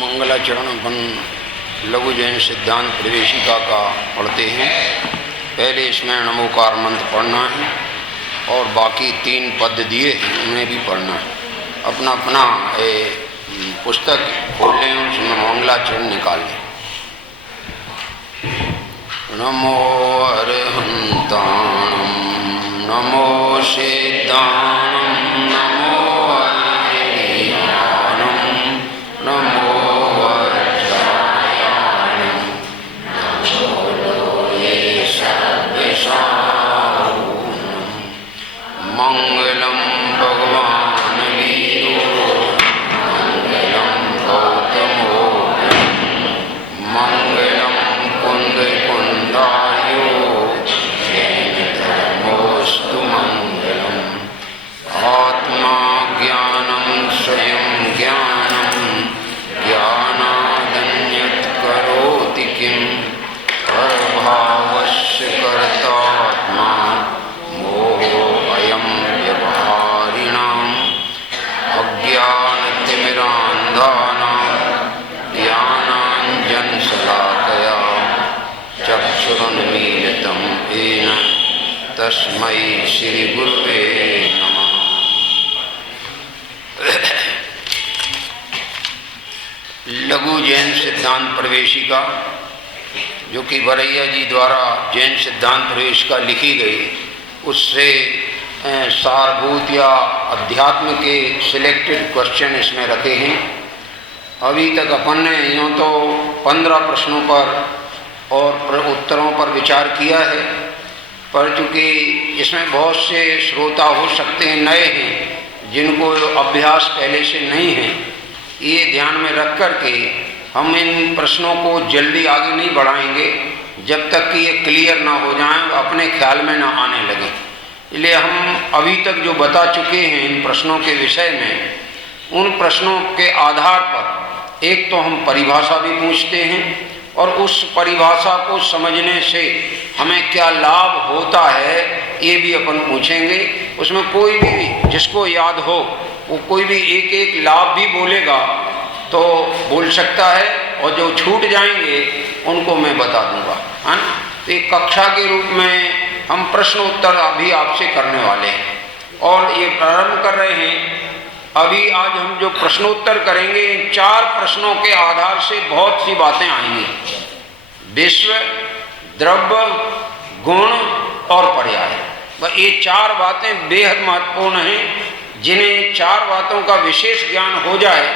मंगलाचरण अपन लघु जैन सिद्धांत प्रवेशिका का पढ़ते हैं। पहले इसमें नमोकार मंत्र पढ़ना है और बाकी 3 पद दिए हैं उन्हें भी पढ़ना है। अपना अपना पुस्तक खोल लें, उसमें मंगलाचरण निकाल लें। नमो अरहंताणं नमो सिद्धाणं नमो अरिहंताणं नमो वज्रायाणं नमो लोये सर्वसारूणं मंगलं भगवान् वीरो मंगलं गौतमो मंगलं कुंदकुंडार्यो जैन धर्मोस्तु मंगलम्। आत्मा ज्ञानं स्वयं ज्ञानं ज्ञानादन्यत् करोति किं प्रभावस्य कर्तात्मा मोहो अयं व्यवहारिणाम् अज्ञानतिमिरान्धानां ज्ञानाञ्जनशलाकया चक्षुरुन्मीलितं येन तस्मै श्रीगुरुवे नमः। लघु जैन सिद्धांत प्रवेशिका जो कि वरैया जी द्वारा जैन सिद्धांत प्रवेशिका लिखी गई, उससे सारभूत या अध्यात्म के सिलेक्टेड क्वेश्चन इसमें रखे हैं। अभी तक अपन ने यूँ तो 15 प्रश्नों पर और उत्तरों पर विचार किया है, पर चूँकि इसमें बहुत से श्रोता हो सकते हैं नए हैं जिनको अभ्यास पहले से नहीं है, ये ध्यान में रख कर के हम इन प्रश्नों को जल्दी आगे नहीं बढ़ाएंगे जब तक कि ये क्लियर ना हो जाएं, अपने ख्याल में ना आने लगे। इसलिए हम अभी तक जो बता चुके हैं इन प्रश्नों के विषय में, उन प्रश्नों के आधार पर एक तो हम परिभाषा भी पूछते हैं और उस परिभाषा को समझने से हमें क्या लाभ होता है ये भी अपन पूछेंगे। उसमें कोई भी जिसको याद हो वो कोई भी एक एक लाभ भी बोलेगा तो बोल सकता है, और जो छूट जाएंगे उनको मैं बता दूंगा, है ना। तो एक कक्षा के रूप में हम प्रश्न उत्तर अभी आपसे करने वाले हैं और ये प्रारंभ कर रहे हैं। अभी आज हम जो प्रश्नोत्तर करेंगे, इन 4 प्रश्नों के आधार से बहुत सी बातें आएंगी। विश्व, द्रव्य, गुण और पर्याय, ये 4 बातें बेहद महत्वपूर्ण हैं। जिन्हें 4 बातों का विशेष ज्ञान हो जाए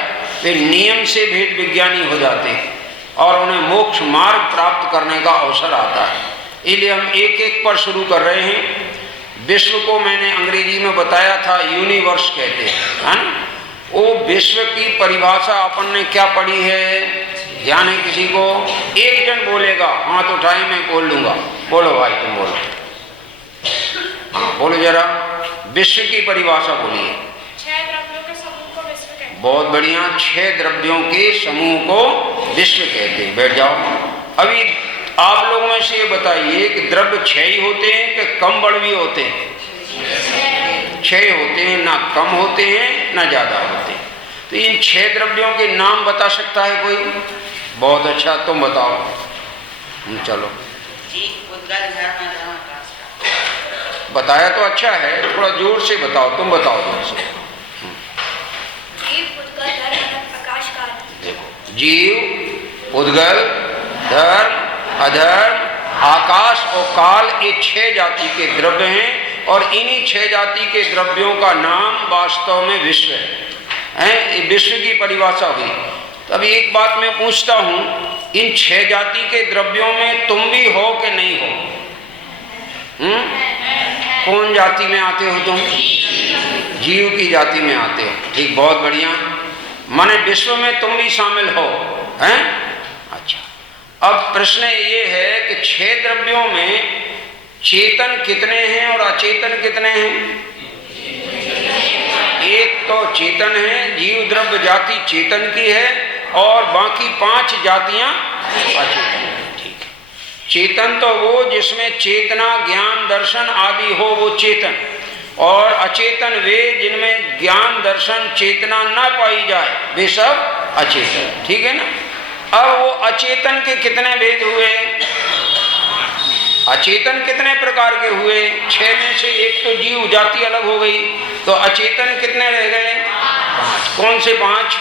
वे नियम से भेद विज्ञानी हो जाते हैं और उन्हें मोक्ष मार्ग प्राप्त करने का अवसर आता है। इसलिए हम एक एक पर शुरू कर रहे हैं। विश्व को मैंने अंग्रेजी में बताया था यूनिवर्स कहते हैं, है ना। वो विश्व की परिभाषा अपन ने क्या पढ़ी है, ध्यान है किसी को? एक जन बोलेगा, हाथ उठाए मैं बोल लूंगा। बोलो भाई, तुम बोलो। हाँ बोलो जरा, विश्व की परिभाषा बोलिए। 6 द्रव्यों के समूह को विश्व कहते हैं। बहुत बढ़िया, 6 द्रव्यों के समूह को विश्व कहते हैं। बैठ जाओ। अभी आप लोगों में से ये बताइए कि द्रव्य 6 ही होते हैं कि कम बढ़ भी होते हैं? 6 होते हैं, ना कम होते हैं ना ज्यादा होते हैं। तो इन 6 द्रव्यों के नाम बता सकता है कोई? बहुत अच्छा, तुम बताओ। चलो बताया तो अच्छा है, थोड़ा जोर से बताओ। तुम बताओ जोर से। देखो, जीव, उद्गल, धर्म, अधर्म, आकाश और काल, ये 6 जाति के द्रव्य हैं और इन्हीं 6 जाति के द्रव्यों का नाम वास्तव में विश्व है। ये विश्व की परिभाषा हुई। तब एक बात मैं पूछता हूँ, इन 6 जाति के द्रव्यों में तुम भी हो कि नहीं हो? कौन जाति में आते हो तुम? जीव की जाति में आते हो। ठीक, बहुत बढ़िया। माने विश्व में तुम भी शामिल हो, हैं? अच्छा, अब प्रश्न ये है कि 6 द्रव्यों में चेतन कितने हैं और अचेतन कितने हैं? एक तो चेतन है, जीव द्रव्य जाति चेतन की है और बाकी 5 जातियां अचेतन। ठीक है, चेतन तो वो जिसमें चेतना, ज्ञान, दर्शन आदि हो, वो चेतन। और अचेतन वे जिनमें ज्ञान दर्शन चेतना न पाई जाए, वे सब अचेतन। ठीक है ना। अब वो अचेतन के कितने भेद हुए? अचेतन कितने प्रकार के हुए? 6 में से एक तो जीव जाति अलग हो गई, तो अचेतन कितने रह गए? 5। कौन से 5?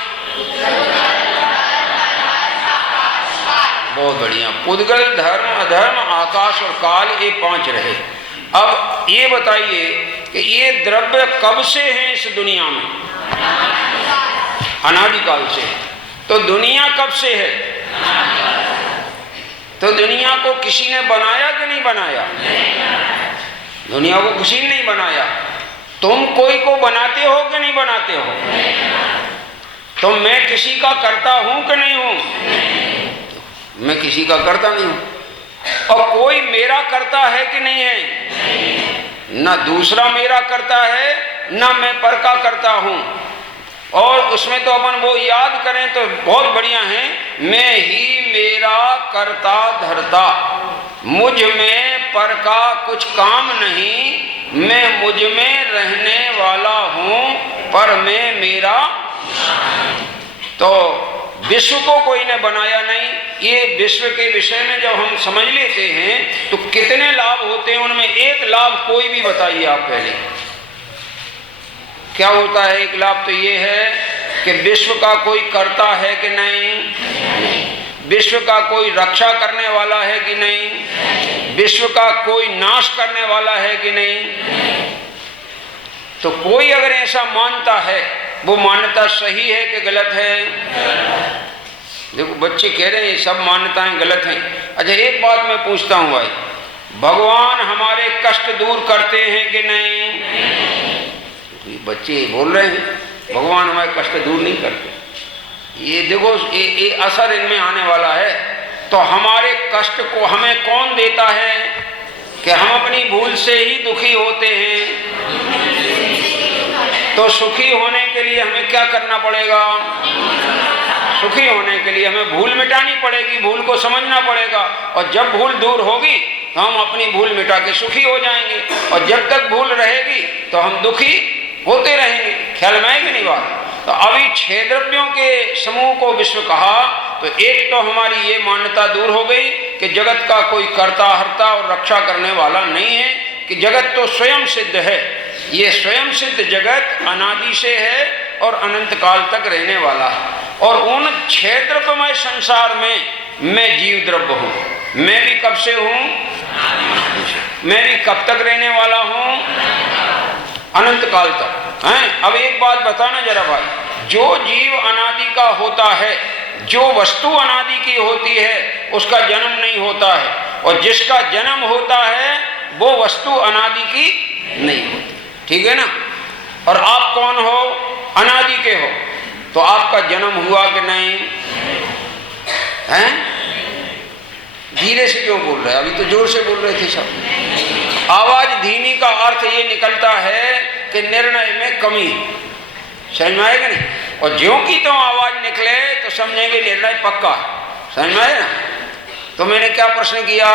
बहुत बढ़िया। पुद्गल, धर्म, अधर्म, आकाश और काल, ये 5 रहे। अब ये बताइए कि ये द्रव्य कब से हैं इस दुनिया में? अनादिकाल से। तो दुनिया कब से है? तो दुनिया को किसी ने बनाया कि नहीं बनाया? दुनिया को किसी ने नहीं बनाया। तुम कोई को बनाते हो कि नहीं बनाते हो? तो मैं किसी का करता हूं कि नहीं हूं? मैं किसी का करता नहीं हूं। और कोई मेरा करता है कि नहीं है? ना दूसरा मेरा करता है, ना मैं पर का करता हूं। और उसमें तो अपन वो याद करें तो बहुत बढ़िया है, मैं ही मेरा करता धरता, मुझ में पर का कुछ काम नहीं, मैं मुझ में रहने वाला हूं, पर मैं मेरा। तो विश्व को कोई ने बनाया नहीं। ये विश्व के विषय में जब हम समझ लेते हैं तो कितने लाभ होते हैं, उनमें एक लाभ कोई भी बताइए आप पहले। क्या होता है? एक लाभ तो ये है कि विश्व का कोई करता है कि नहीं, विश्व का कोई रक्षा करने वाला है कि नहीं, विश्व का कोई नाश करने वाला है कि नहीं। तो कोई अगर ऐसा मानता है, वो मान्यता सही है कि गलत है? देखो बच्चे कह रहे हैं ये सब मान्यताएं गलत हैं। अच्छा एक बात मैं पूछता हूं भाई, भगवान हमारे कष्ट दूर करते हैं कि नहीं? बच्चे बोल रहे हैं भगवान हमारे कष्ट दूर नहीं करते। ये देखो ये असर इनमें आने वाला है। तो हमारे कष्ट को हमें कौन देता है? कि हम अपनी भूल से ही दुखी होते हैं। तो सुखी होने के लिए हमें क्या करना पड़ेगा? सुखी होने के लिए हमें भूल मिटानी पड़ेगी, भूल को समझना पड़ेगा। और जब भूल दूर होगी तो हम अपनी भूल मिटा के सुखी हो जाएंगे। और जब तक भूल रहेगी तो हम दुखी होते रहेंगे। ख्याल में आएगी नहीं बात? तो अभी 6 द्रव्यों के समूह को विश्व कहा, तो एक तो हमारी ये मान्यता दूर हो गई कि जगत का कोई कर्ता हर्ता और रक्षा करने वाला नहीं है, कि जगत तो स्वयं सिद्ध है। ये स्वयं सिद्ध जगत अनादि से है और अनंत काल तक रहने वाला है। और उन 6 द्रव्यमय संसार में मैं जीव द्रव्य हूँ। मैं भी कब से हूँ? मैं भी कब तक रहने वाला हूँ? अनंत काल तक हैं। अब एक बात बताना जरा भाई, जो जीव अनादि का होता है, जो वस्तु अनादि की होती है, उसका जन्म नहीं होता है। और जिसका जन्म होता है वो वस्तु अनादि की नहीं होती। ठीक है ना। और आप कौन हो? अनादि के हो। तो आपका जन्म हुआ कि नहीं? हैं? धीरे से क्यों बोल रहे हैं? अभी तो जोर से बोल रहे थे सब। आवाज धीमी का अर्थ ये निकलता है कि निर्णय में कमी। समझ में आएगा नहीं? और ज्यों की तो आवाज निकले तो समझेंगे निर्णय पक्का है। समझ में आए ना? तो मैंने क्या प्रश्न किया?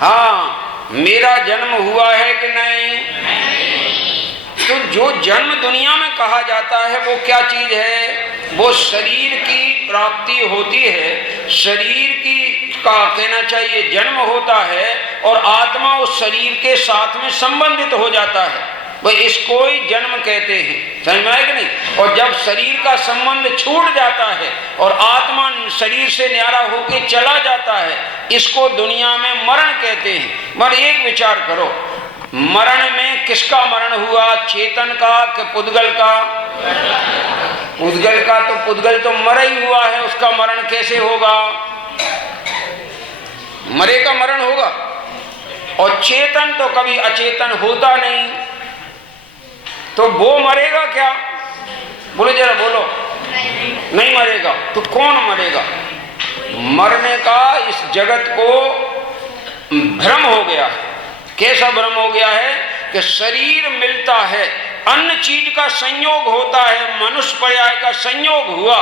हाँ, मेरा जन्म हुआ है कि नहीं? तो जो जन्म दुनिया में कहा जाता है वो क्या चीज है? वो शरीर की प्राप्ति होती है। शरीर की का कहना चाहिए जन्म होता है और आत्मा उस शरीर के साथ में संबंधित हो जाता है, वह इसको ही जन्म कहते हैं। समझ में आए कि नहीं? और जब शरीर का संबंध छूट जाता है और आत्मा शरीर से न्यारा होकर चला जाता है, इसको दुनिया में मरण कहते हैं। मगर एक विचार करो, मरण में किसका मरण हुआ? चेतन का कि पुद्गल का? पुद्गल का। तो पुद्गल तो मरा ही हुआ है, उसका मरण कैसे होगा? मरे का मरण होगा। और चेतन तो कभी अचेतन होता नहीं, तो वो मरेगा क्या? बोलो जरा, बोलो। नहीं मरेगा। तो कौन मरेगा? मरने का इस जगत को भ्रम हो गया है। कैसा भ्रम हो गया है? कि शरीर मिलता है, अन्य चीज का संयोग होता है, मनुष्य पर्याय का संयोग हुआ,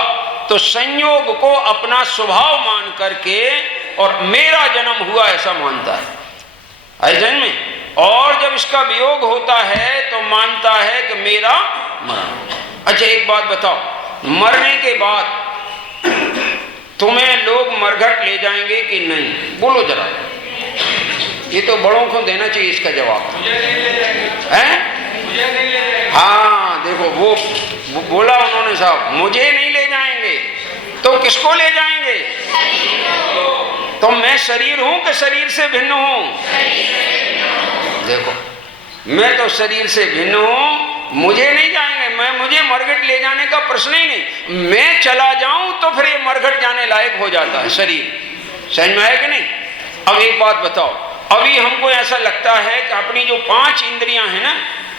तो संयोग को अपना स्वभाव मान करके और मेरा जन्म हुआ ऐसा मानता है। ऐसा में और जब इसका वियोग होता है तो मानता है कि मेरा मरण। अच्छा एक बात बताओ, मरने के बाद तुम्हें लोग मरघट ले जाएंगे कि नहीं? बोलो जरा, ये तो बड़ों को देना चाहिए इसका जवाब है। हाँ देखो वो बोला उन्होंने साहब, मुझे नहीं ले जाएंगे तो किसको ले जाएंगे? तो मैं शरीर हूं कि शरीर से भिन्न हूं? देखो मैं तो शरीर से भिन्न हूं, मुझे नहीं जाएंगे, मुझे मरघट ले जाने का प्रश्न ही नहीं। मैं चला जाऊं तो फिर ये मरघट जाने लायक हो जाता है शरीर। समझ में आया कि नहीं? अब एक बात बताओ, अभी हमको ऐसा लगता है कि अपनी जो 5 इंद्रियां हैं ना,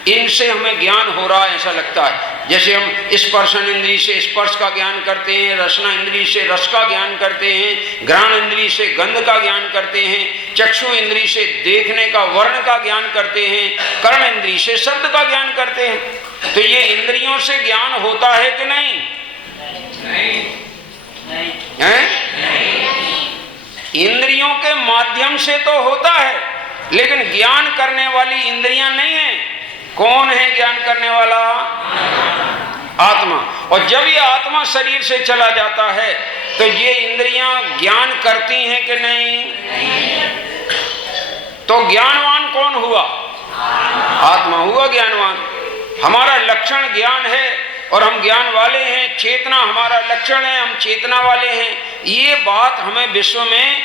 इनसे हमें ज्ञान हो रहा है ऐसा लगता है। जैसे हम स्पर्शन इंद्री से स्पर्श का ज्ञान करते हैं, रसना इंद्री से रस का ज्ञान करते हैं, घ्राण इंद्री से गंध का ज्ञान करते हैं, चक्षु इंद्री से देखने का वर्ण का ज्ञान करते हैं, कर्ण इंद्री से शब्द का ज्ञान करते हैं। तो ये इंद्रियों से ज्ञान होता है कि नहीं? इंद्रियों के माध्यम से तो होता है, लेकिन ज्ञान करने वाली इंद्रियां नहीं है। कौन है ज्ञान करने वाला? आत्मा। और जब ये आत्मा शरीर से चला जाता है तो ये इंद्रियां ज्ञान करती हैं कि नहीं? तो ज्ञानवान कौन हुआ? आत्मा हुआ ज्ञानवान। हमारा लक्षण ज्ञान है और हम ज्ञान वाले हैं, चेतना हमारा लक्षण है, हम चेतना वाले हैं। ये बात हमें विश्व में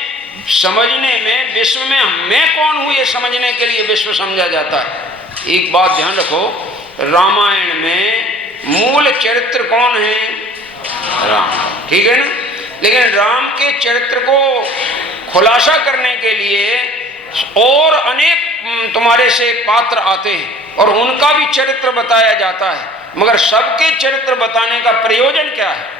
समझने में, विश्व में मैं कौन हूं ये समझने के लिए विश्व समझा जाता है। एक बात ध्यान रखो, रामायण में मूल चरित्र कौन है? राम, ठीक है ना? लेकिन राम के चरित्र को खुलासा करने के लिए और अनेक तुम्हारे से पात्र आते हैं और उनका भी चरित्र बताया जाता है, मगर सबके चरित्र बताने का प्रयोजन क्या है?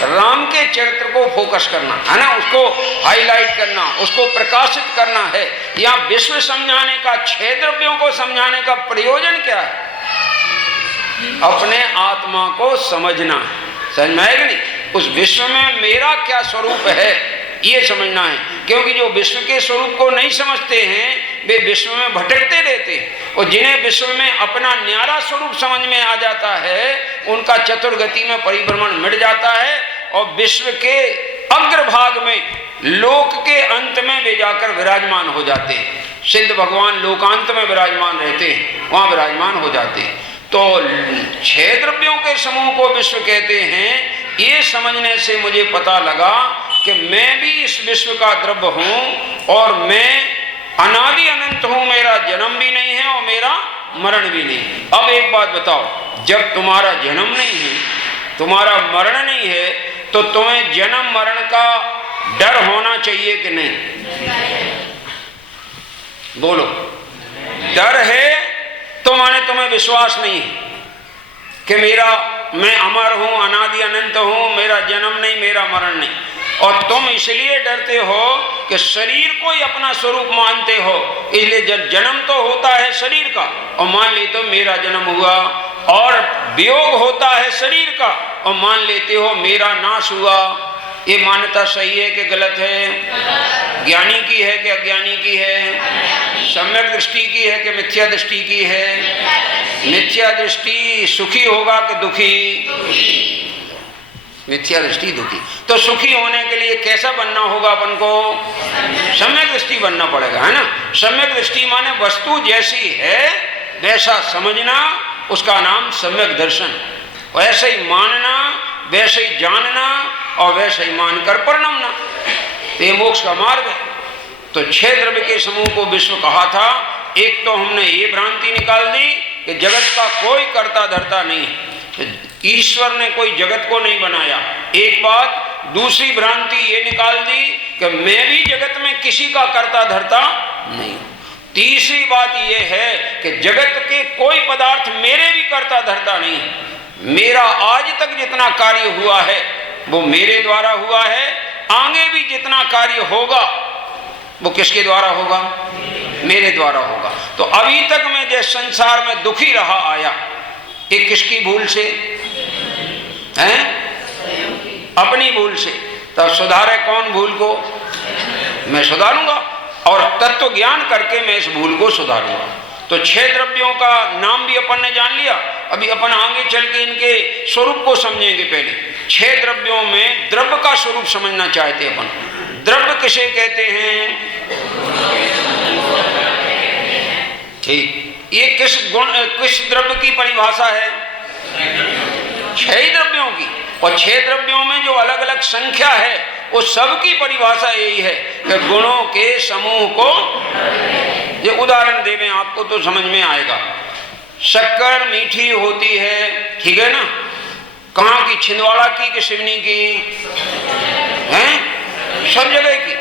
राम के चरित्र को फोकस करना है ना, उसको हाईलाइट करना, उसको प्रकाशित करना है। या विश्व समझाने का, 6 द्रव्यों को समझाने का प्रयोजन क्या है? अपने आत्मा को समझना है। समझ में आएगा नहीं? उस विश्व में मेरा क्या स्वरूप है ये समझना है। क्योंकि जो विश्व के स्वरूप को नहीं समझते हैं वे विश्व में भटकते रहते हैं, और जिन्हें विश्व में अपना न्यारा स्वरूप समझ में आ जाता है उनका चतुर्गति में परिभ्रमण मिट जाता है और विश्व के अग्रभाग में, लोक के अंत में वे जाकर विराजमान हो जाते हैं। सिद्ध भगवान लोकांत में विराजमान रहते हैं, वहां विराजमान हो जाते हैं। तो 6 द्रव्यों के समूह को विश्व कहते हैं। ये समझने से मुझे पता लगा कि मैं भी इस विश्व का द्रव्य हूं और मैं अनादि अनंत हूं, मेरा जन्म भी नहीं है और मेरा मरण भी नहीं। अब एक बात बताओ, जब तुम्हारा जन्म नहीं है, तुम्हारा मरण नहीं है, तो तुम्हें जन्म मरण का डर होना चाहिए कि नहीं? बोलो, डर है तो माने तुम्हें विश्वास नहीं है कि मैं अमर हूं, अनादि अनंत हूं, मेरा जन्म नहीं, मेरा मरण नहीं। और तुम इसलिए डरते हो कि शरीर को ही अपना स्वरूप मानते हो, इसलिए जब जन्म तो होता है शरीर का और मान लेते हो मेरा जन्म हुआ, और वियोग होता है शरीर का और मान लेते हो मेरा नाश हुआ। ये मान्यता सही है कि गलत है? ज्ञानी की है कि अज्ञानी की है? सम्यक दृष्टि की है कि मिथ्या दृष्टि की है? मिथ्या दृष्टि सुखी होगा कि दुखी? मिथ्या दृष्टि दुखी। तो सुखी होने के लिए कैसा बनना होगा अपन को? सम्यक दृष्टि बनना पड़ेगा, है ना? सम्यक दृष्टि माने वस्तु जैसी है वैसा समझना, उसका नाम सम्यक दर्शन। वैसे ही मानना, वैसे ही जानना और वैसे ही मानकर परिणमना, ये मोक्ष का मार्ग है। तो 6 द्रव्य के समूह को विश्व कहा था। एक तो हमने ये भ्रांति निकाल दी कि जगत का कोई कर्ता धर्ता नहीं है, ईश्वर ने कोई जगत को नहीं बनाया, एक बात। दूसरी भ्रांति ये निकाल दी कि मैं भी जगत में किसी का कर्ता धर्ता नहीं हूं। तीसरी बात ये है कि जगत के कोई पदार्थ मेरे भी कर्ता धर्ता नहीं है। मेरा आज तक जितना कार्य हुआ है वो मेरे द्वारा हुआ है, आगे भी जितना कार्य होगा वो किसके द्वारा होगा? मेरे द्वारा होगा। तो अभी तक मैं जिस संसार में दुखी रहा आया, ये किसकी भूल से हैं? अपनी भूल से। तब सुधारे कौन भूल को? मैं सुधारूंगा। और तत्व ज्ञान करके मैं इस भूल को सुधारूंगा। तो 6 द्रव्यों का नाम भी अपन ने जान लिया। अभी अपन आगे चल के इनके स्वरूप को समझेंगे। पहले 6 द्रव्यों में द्रव्य का स्वरूप समझना चाहते अपन। द्रव्य किसे कहते हैं? ठीक, ये किस द्रव्य की परिभाषा है? 6 द्रव्यों की। और 6 द्रव्यों में जो अलग अलग संख्या है वो सब की परिभाषा यही है कि गुणों के समूह को। ये उदाहरण देवें आपको तो समझ में आएगा। शक्कर मीठी होती है, ठीक है ना? कहाँ की? छिंदवाड़ा की कि सिवनी की? हैं? सब जगह की।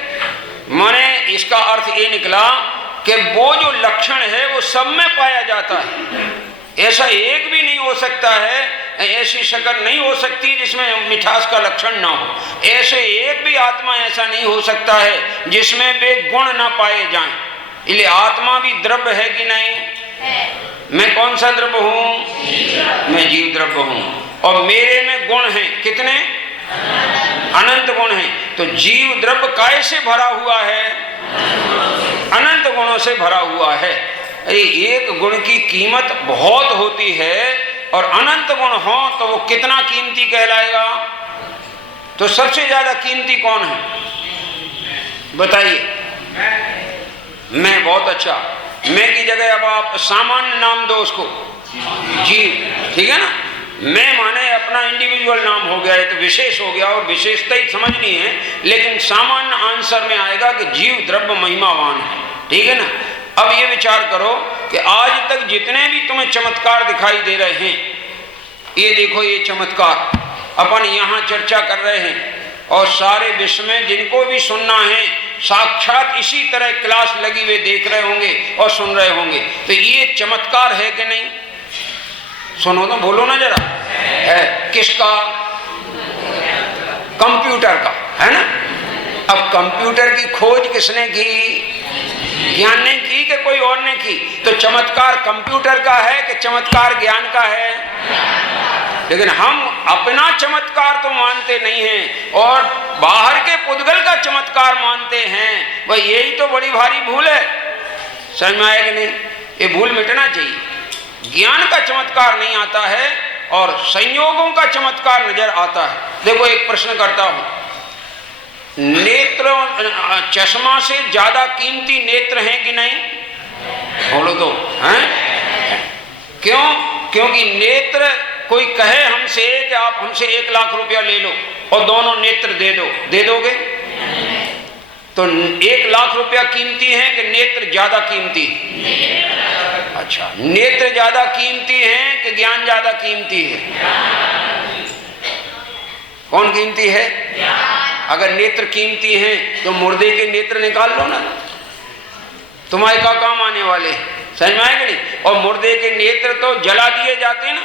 माने इसका अर्थ ये निकला कि वो जो लक्षण है वो सब में पाया जाता है। ऐसा एक भी नहीं हो सकता है, ऐसी शक्कर नहीं हो सकती जिसमें मिठास का लक्षण ना हो। ऐसे एक भी आत्मा ऐसा नहीं हो सकता है जिसमें वे गुण ना पाए जाएं। इसलिए आत्मा भी द्रव्य है कि नहीं? मैं कौन सा द्रव्य हूं? मैं जीव द्रव्य हूं। और मेरे में गुण हैं कितने? अनंत गुण हैं। तो जीव द्रव्य काय से भरा हुआ है? अनंत गुणों से भरा हुआ है। अरे एक गुण की कीमत बहुत होती है और अनंत गुण हो तो वो कितना कीमती कहलाएगा? तो सबसे ज्यादा कीमती कौन है बताइए? मैं। बहुत अच्छा। मैं की जगह अब आप सामान्य नाम दो उसको, जीव, ठीक है ना? मैं माने अपना इंडिविजुअल नाम हो गया है तो विशेष हो गया और विशेषता ही समझनी है, लेकिन सामान्य आंसर में आएगा कि जीव द्रव्य महिमावान है, ठीक है ना? अब ये विचार करो कि आज तक जितने भी तुम्हें चमत्कार दिखाई दे रहे हैं, ये देखो ये चमत्कार अपन यहाँ चर्चा कर रहे हैं और सारे विश्व में जिनको भी सुनना है साक्षात इसी तरह क्लास लगी हुए देख रहे होंगे और सुन रहे होंगे। तो ये चमत्कार है कि नहीं? सुनो तो बोलो ना जरा। है किसका? कंप्यूटर का, है ना? अब कंप्यूटर की खोज किसने की? ज्ञान ने की कि कोई और ने की? तो चमत्कार कंप्यूटर का है कि चमत्कार ज्ञान का है? लेकिन हम अपना चमत्कार तो मानते नहीं हैं और बाहर के पुद्गल का चमत्कार मानते हैं। वह यही तो बड़ी भारी भूल है। समझ में आया कि नहीं? ये भूल मिटना चाहिए। ज्ञान का चमत्कार नहीं आता है और संयोगों का चमत्कार नजर आता है। देखो एक प्रश्न करता हूं, नेत्र चश्मा से ज्यादा कीमती नेत्र हैं कि नहीं? बोलो तो, हैं? क्यों? क्योंकि नेत्र कोई कहे हमसे कि आप हमसे 1 लाख रुपया ले लो और दोनों नेत्र दे दो, दे दोगे? तो 1 लाख रुपया कीमती है कि नेत्र ज्यादा कीमती? अच्छा, नेत्र ज्यादा कीमती है कि ज्ञान ज्यादा कीमती है? कौन कीमती है? अगर नेत्र कीमती हैं तो मुर्दे के नेत्र निकाल लो ना, तुम्हारे का काम आने वाले। समझ में आएगा नहीं? और मुर्दे के नेत्र तो जला दिए जाते ना।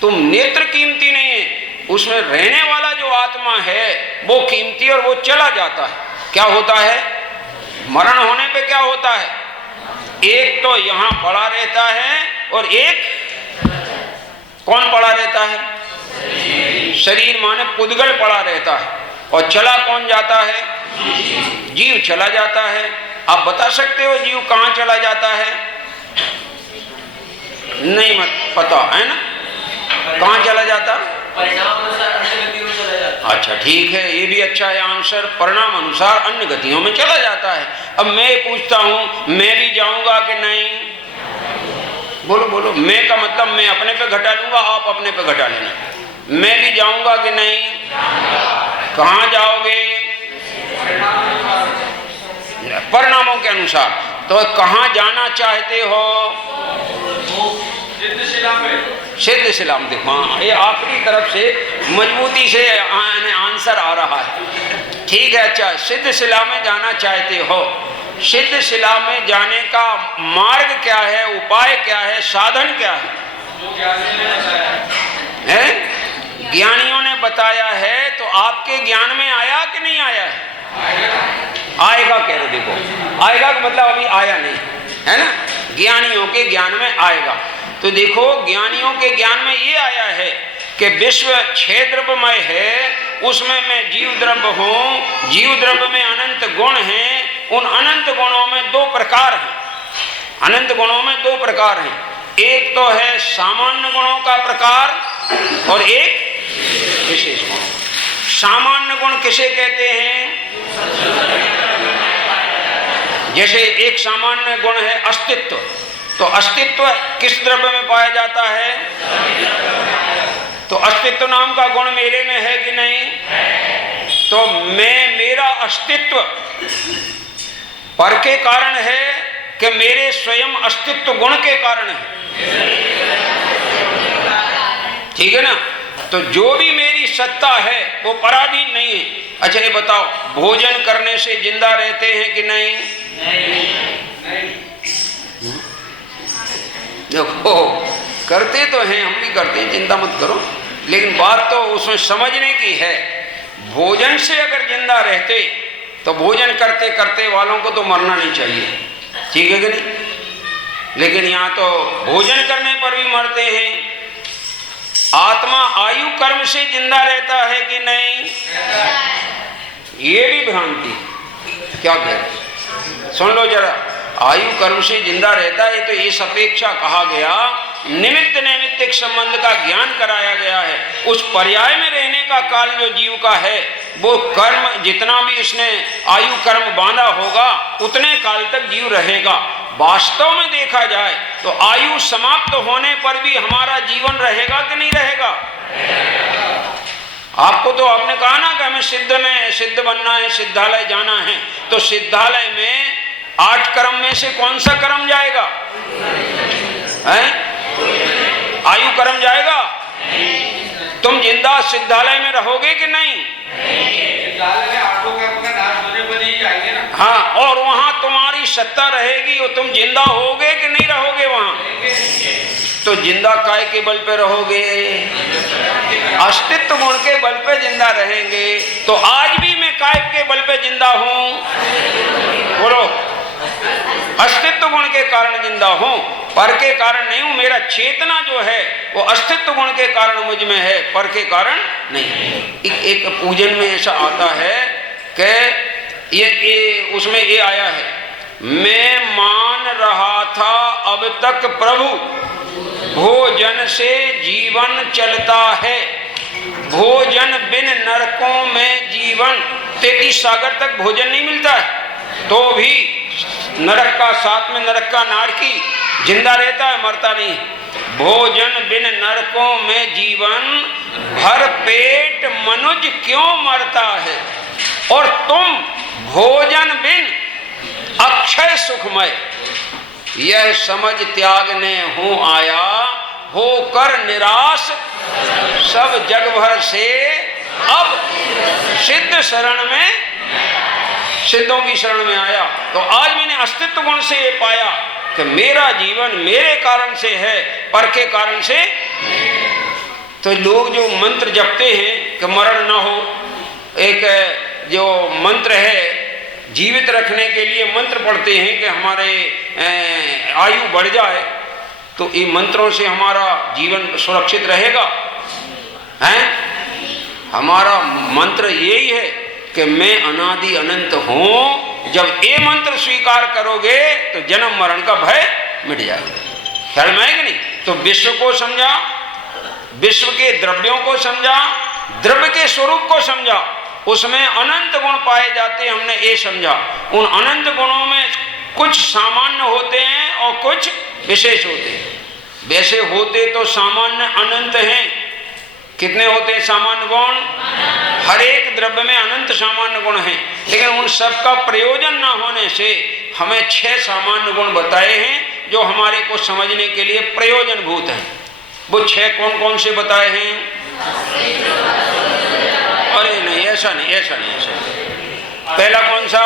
तुम नेत्र कीमती नहीं है, उसमें रहने वाला जो आत्मा है वो कीमती और वो चला जाता है। क्या होता है? मरण होने पे क्या होता है? एक तो यहां पड़ा रहता है और एक कौन पड़ा रहता है? शरीर माने पुद्गल पड़ा रहता है। और चला कौन जाता है? जीव चला जाता है। आप बता सकते हो जीव कहां चला जाता है? नहीं मत पता है ना? कहां चला जाता? परिणाम अनुसार अन्य गतियों में चला जाता। अच्छा ठीक है, ये भी अच्छा है आंसर। परिणाम अनुसार अन्य गतियों में चला जाता है। अब मैं पूछता हूं, मैं भी जाऊंगा कि नहीं? बोलो बोलो। मैं का मतलब मैं अपने पे घटा लूंगा, आप अपने पे घटा लेना। मैं भी जाऊंगा कि नहीं? कहां जाओगे? परिणामों के अनुसार। तो कहां जाना चाहते हो? सिद्ध शिला में। देखो ये आखिरी तरफ से मजबूती से आंसर आ रहा है। ठीक है, अच्छा सिद्ध शिला में जाना चाहते हो। सिद्ध शिला में जाने का मार्ग क्या है, उपाय क्या है, साधन क्या है? ज्ञानियों ने बताया है। तो आपके ज्ञान में आया कि नहीं आया है? आएगा कह रहे। देखो आएगा का मतलब अभी आया नहीं है ना, ज्ञानियों के ज्ञान में आएगा। तो देखो ज्ञानियों के ज्ञान में ये आया है कि विश्व 6 द्रव्यमय है, उसमें मैं जीव द्रव्य हूँ। जीव द्रव्य में अनंत गुण हैं उन अनंत गुणों में दो प्रकार हैं। अनंत गुणों में दो प्रकार हैं, एक तो है सामान्य गुणों का प्रकार और एक विशेष गुण। सामान्य गुण किसे कहते हैं? जैसे एक सामान्य गुण है अस्तित्व, तो अस्तित्व किस द्रव्य में पाया जाता है? तो अस्तित्व नाम का गुण मेरे में है कि नहीं? तो मेरा अस्तित्व पर के कारण है कि मेरे स्वयं अस्तित्व गुण के कारण है, ठीक है ना? तो जो भी मेरी सत्ता है वो पराधीन नहीं है। अच्छा ये बताओ, भोजन करने से जिंदा रहते हैं कि नहीं? देखो करते तो हैं, हम भी करते हैं, चिंता मत करो, लेकिन बात तो उसमें समझने की है। भोजन से अगर जिंदा रहते तो भोजन करते करते वालों को तो मरना नहीं चाहिए, ठीक है कि नहीं? लेकिन यहाँ तो भोजन करने पर भी मरते हैं। आत्मा आयु कर्म से जिंदा रहता है कि नहीं? ये भी भ्रांति। क्या कह रहे, सुन लो जरा। आयु कर्म से जिंदा रहता है तो इस अपेक्षा कहा गया, निमित्त नैमित्तिक संबंध का ज्ञान कराया गया है। उस पर्याय में रहने का काल जो जीव का है, वो कर्म जितना भी उसने आयु कर्म बांधा होगा उतने काल तक जीव रहेगा। वास्तव में देखा जाए तो आयु समाप्त होने पर भी हमारा जीवन रहेगा कि नहीं रहेगा? आपको तो आपने कहा ना कि हमें सिद्ध बनना है, सिद्धालय जाना है, तो सिद्धालय में 8 कर्म में से कौन सा कर्म जाएगा? आयु कर्म जाएगा? तुम जिंदा सिद्धालय में रहोगे कि नहीं? हाँ, और वहां तुम्हारी सत्ता रहेगी और तुम जिंदा होगे कि नहीं रहोगे वहां? तो जिंदा काय के बल पे रहोगे? अस्तित्व गुण के बल पे जिंदा रहेंगे। तो आज भी मैं काय के बल पे जिंदा हूं? बोलो, अस्तित्व गुण के कारण जिंदा हूं, पर के कारण नहीं हूं। मेरा चेतना जो है वो अस्तित्व गुण के कारण मुझ में है, पर के कारण नहीं। एक पूजन में ऐसा आता है कि ये उसमें ये आया है, मैं मान रहा था अब तक प्रभु भोजन से जीवन चलता है, भोजन बिन नरकों में जीवन। 33 सागर तक भोजन नहीं मिलता है तो भी नरक का, साथ में नरक का नारकी जिंदा रहता है, मरता नहीं। भोजन बिन नरकों में जीवन, भर पेट मनुज क्यों मरता है, और तुम भोजन बिन अक्षय सुखमय। यह समझ त्यागने हूँ आया, होकर निराश सब जग भर से, अब सिद्ध शरण में, सिद्धों की शरण में आया। तो आज मैंने अस्तित्व गुण से ये पाया कि मेरा जीवन मेरे कारण से है, पर के कारण से। तो लोग जो मंत्र जपते हैं कि मरण न हो, एक जो मंत्र है जीवित रखने के लिए मंत्र पढ़ते हैं कि हमारे आयु बढ़ जाए, तो इन मंत्रों से हमारा जीवन सुरक्षित रहेगा? हैं? हमारा मंत्र यही है कि मैं अनादि अनंत हूं। जब ये मंत्र स्वीकार करोगे तो जन्म मरण का भय मिट जाएगा। ख्याल में है कि नहीं? तो विश्व को समझा, विश्व के द्रव्यों को समझा, द्रव्य के स्वरूप को समझा, उसमें अनंत गुण पाए जाते हैं, हमने ये समझा। उन अनंत गुणों में कुछ सामान्य होते हैं और कुछ विशेष होते हैं। वैसे होते तो सामान्य अनंत हैं। कितने होते हैं सामान्य गुण? हर एक द्रव्य में अनंत सामान्य गुण हैं, लेकिन उन सब का प्रयोजन न होने से हमें 6 सामान्य गुण बताए हैं जो हमारे को समझने के लिए प्रयोजनभूत हैं। वो 6 कौन कौन से बताए हैं? अरे नहीं, ऐसा नहीं, ऐसा नहीं, ऐसा नहीं। पहला कौन सा?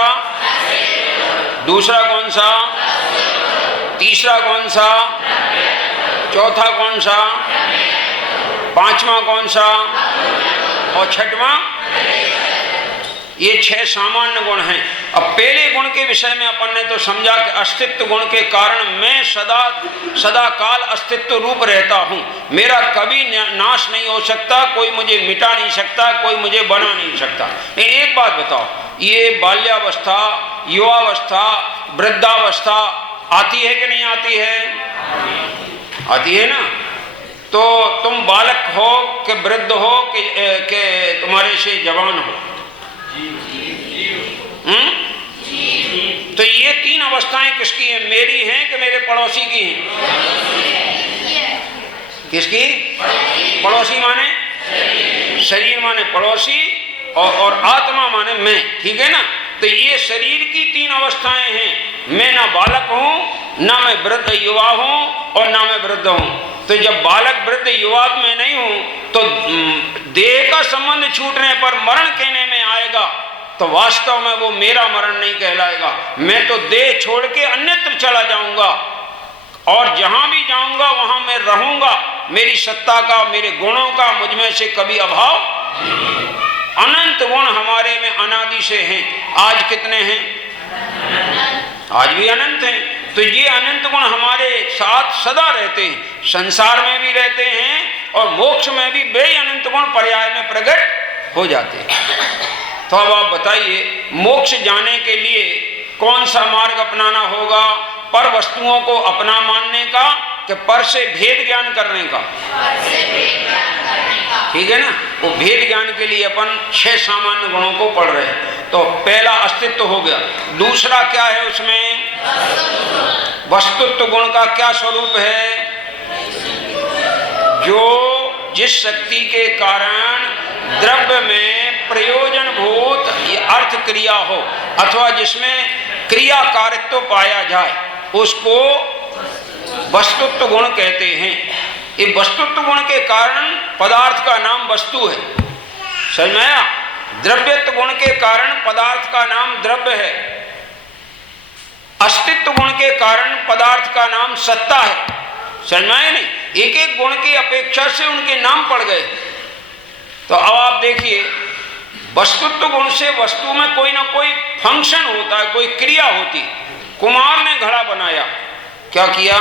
दूसरा कौन सा? तीसरा कौन सा? चौथा कौन सा? पांचवा कौन सा? और छठवां? ये 6 सामान्य गुण हैं। अब पहले गुण के विषय में अपन ने तो समझा कि अस्तित्व गुण के कारण मैं सदा काल अस्तित्व रूप रहता हूं, मेरा कभी नाश नहीं हो सकता, कोई मुझे मिटा नहीं सकता, कोई मुझे बना नहीं सकता। एक बात बताओ, ये बाल्यावस्था युवावस्था, वृद्धावस्था आती है कि नहीं आती है? आती है ना। तो तुम बालक हो कि वृद्ध हो कि तुम्हारे से जवान हो? तो ये तीन अवस्थाएं किसकी हैं? मेरी हैं कि मेरे पड़ोसी की हैं? किसकी? पड़ोसी माने शरीर, माने पड़ोसी, और आत्मा माने मैं। ठीक है ना। तो ये शरीर की तीन अवस्थाएं हैं। मैं ना बालक हूं, ना मैं वृद्ध युवा हूं, और ना मैं वृद्ध हूं। तो जब बालक वृद्ध युवा में नहीं हूं, तो देह का संबंध छूटने पर मरण कहने में आएगा, तो वास्तव में वो मेरा मरण नहीं कहलाएगा। मैं तो देह छोड़ के अन्यत्र चला जाऊंगा, और जहां भी जाऊंगा वहां मैं रहूंगा। मेरी सत्ता का, मेरे गुणों का मुझ में से कभी अभाव। अनंत गुण हमारे में अनादि से हैं। आज कितने हैं? आज भी अनंत हैं। तो ये अनंत गुण हमारे साथ सदा रहते हैं, संसार में भी रहते हैं और मोक्ष में भी वे अनंत गुण पर्याय में प्रकट हो जाते हैं। तो अब आप बताइए, मोक्ष जाने के लिए कौन सा मार्ग अपनाना होगा? पर वस्तुओं को अपना मानने का कि पर से भेद ज्ञान करने का? ठीक है ना। वो भेद ज्ञान के लिए अपन 6 सामान्य गुणों को पढ़ रहे हैं। तो पहला अस्तित्व हो गया। दूसरा क्या है उसमें? वस्तुत्व गुण का क्या स्वरूप है? जो जिस शक्ति के कारण द्रव्य में प्रयोजनभूत अर्थ क्रिया हो, अथवा जिसमें क्रियाकारित्व पाया जाए, उसको वस्तुत्व गुण कहते हैं। ये वस्तुत्व गुण के कारण पदार्थ का नाम वस्तु है। समझ में आया? द्रव्यत्व गुण के कारण पदार्थ का नाम द्रव्य है। अस्तित्व गुण के कारण पदार्थ का नाम सत्ता है। समझ में आया नहीं? एक एक गुण की अपेक्षा से उनके नाम पड़ गए। तो अब आप देखिए, वस्तुत्व गुण से वस्तु में कोई ना कोई फंक्शन होता है, कोई क्रिया होती। कुम्हार ने घड़ा बनाया, क्या किया?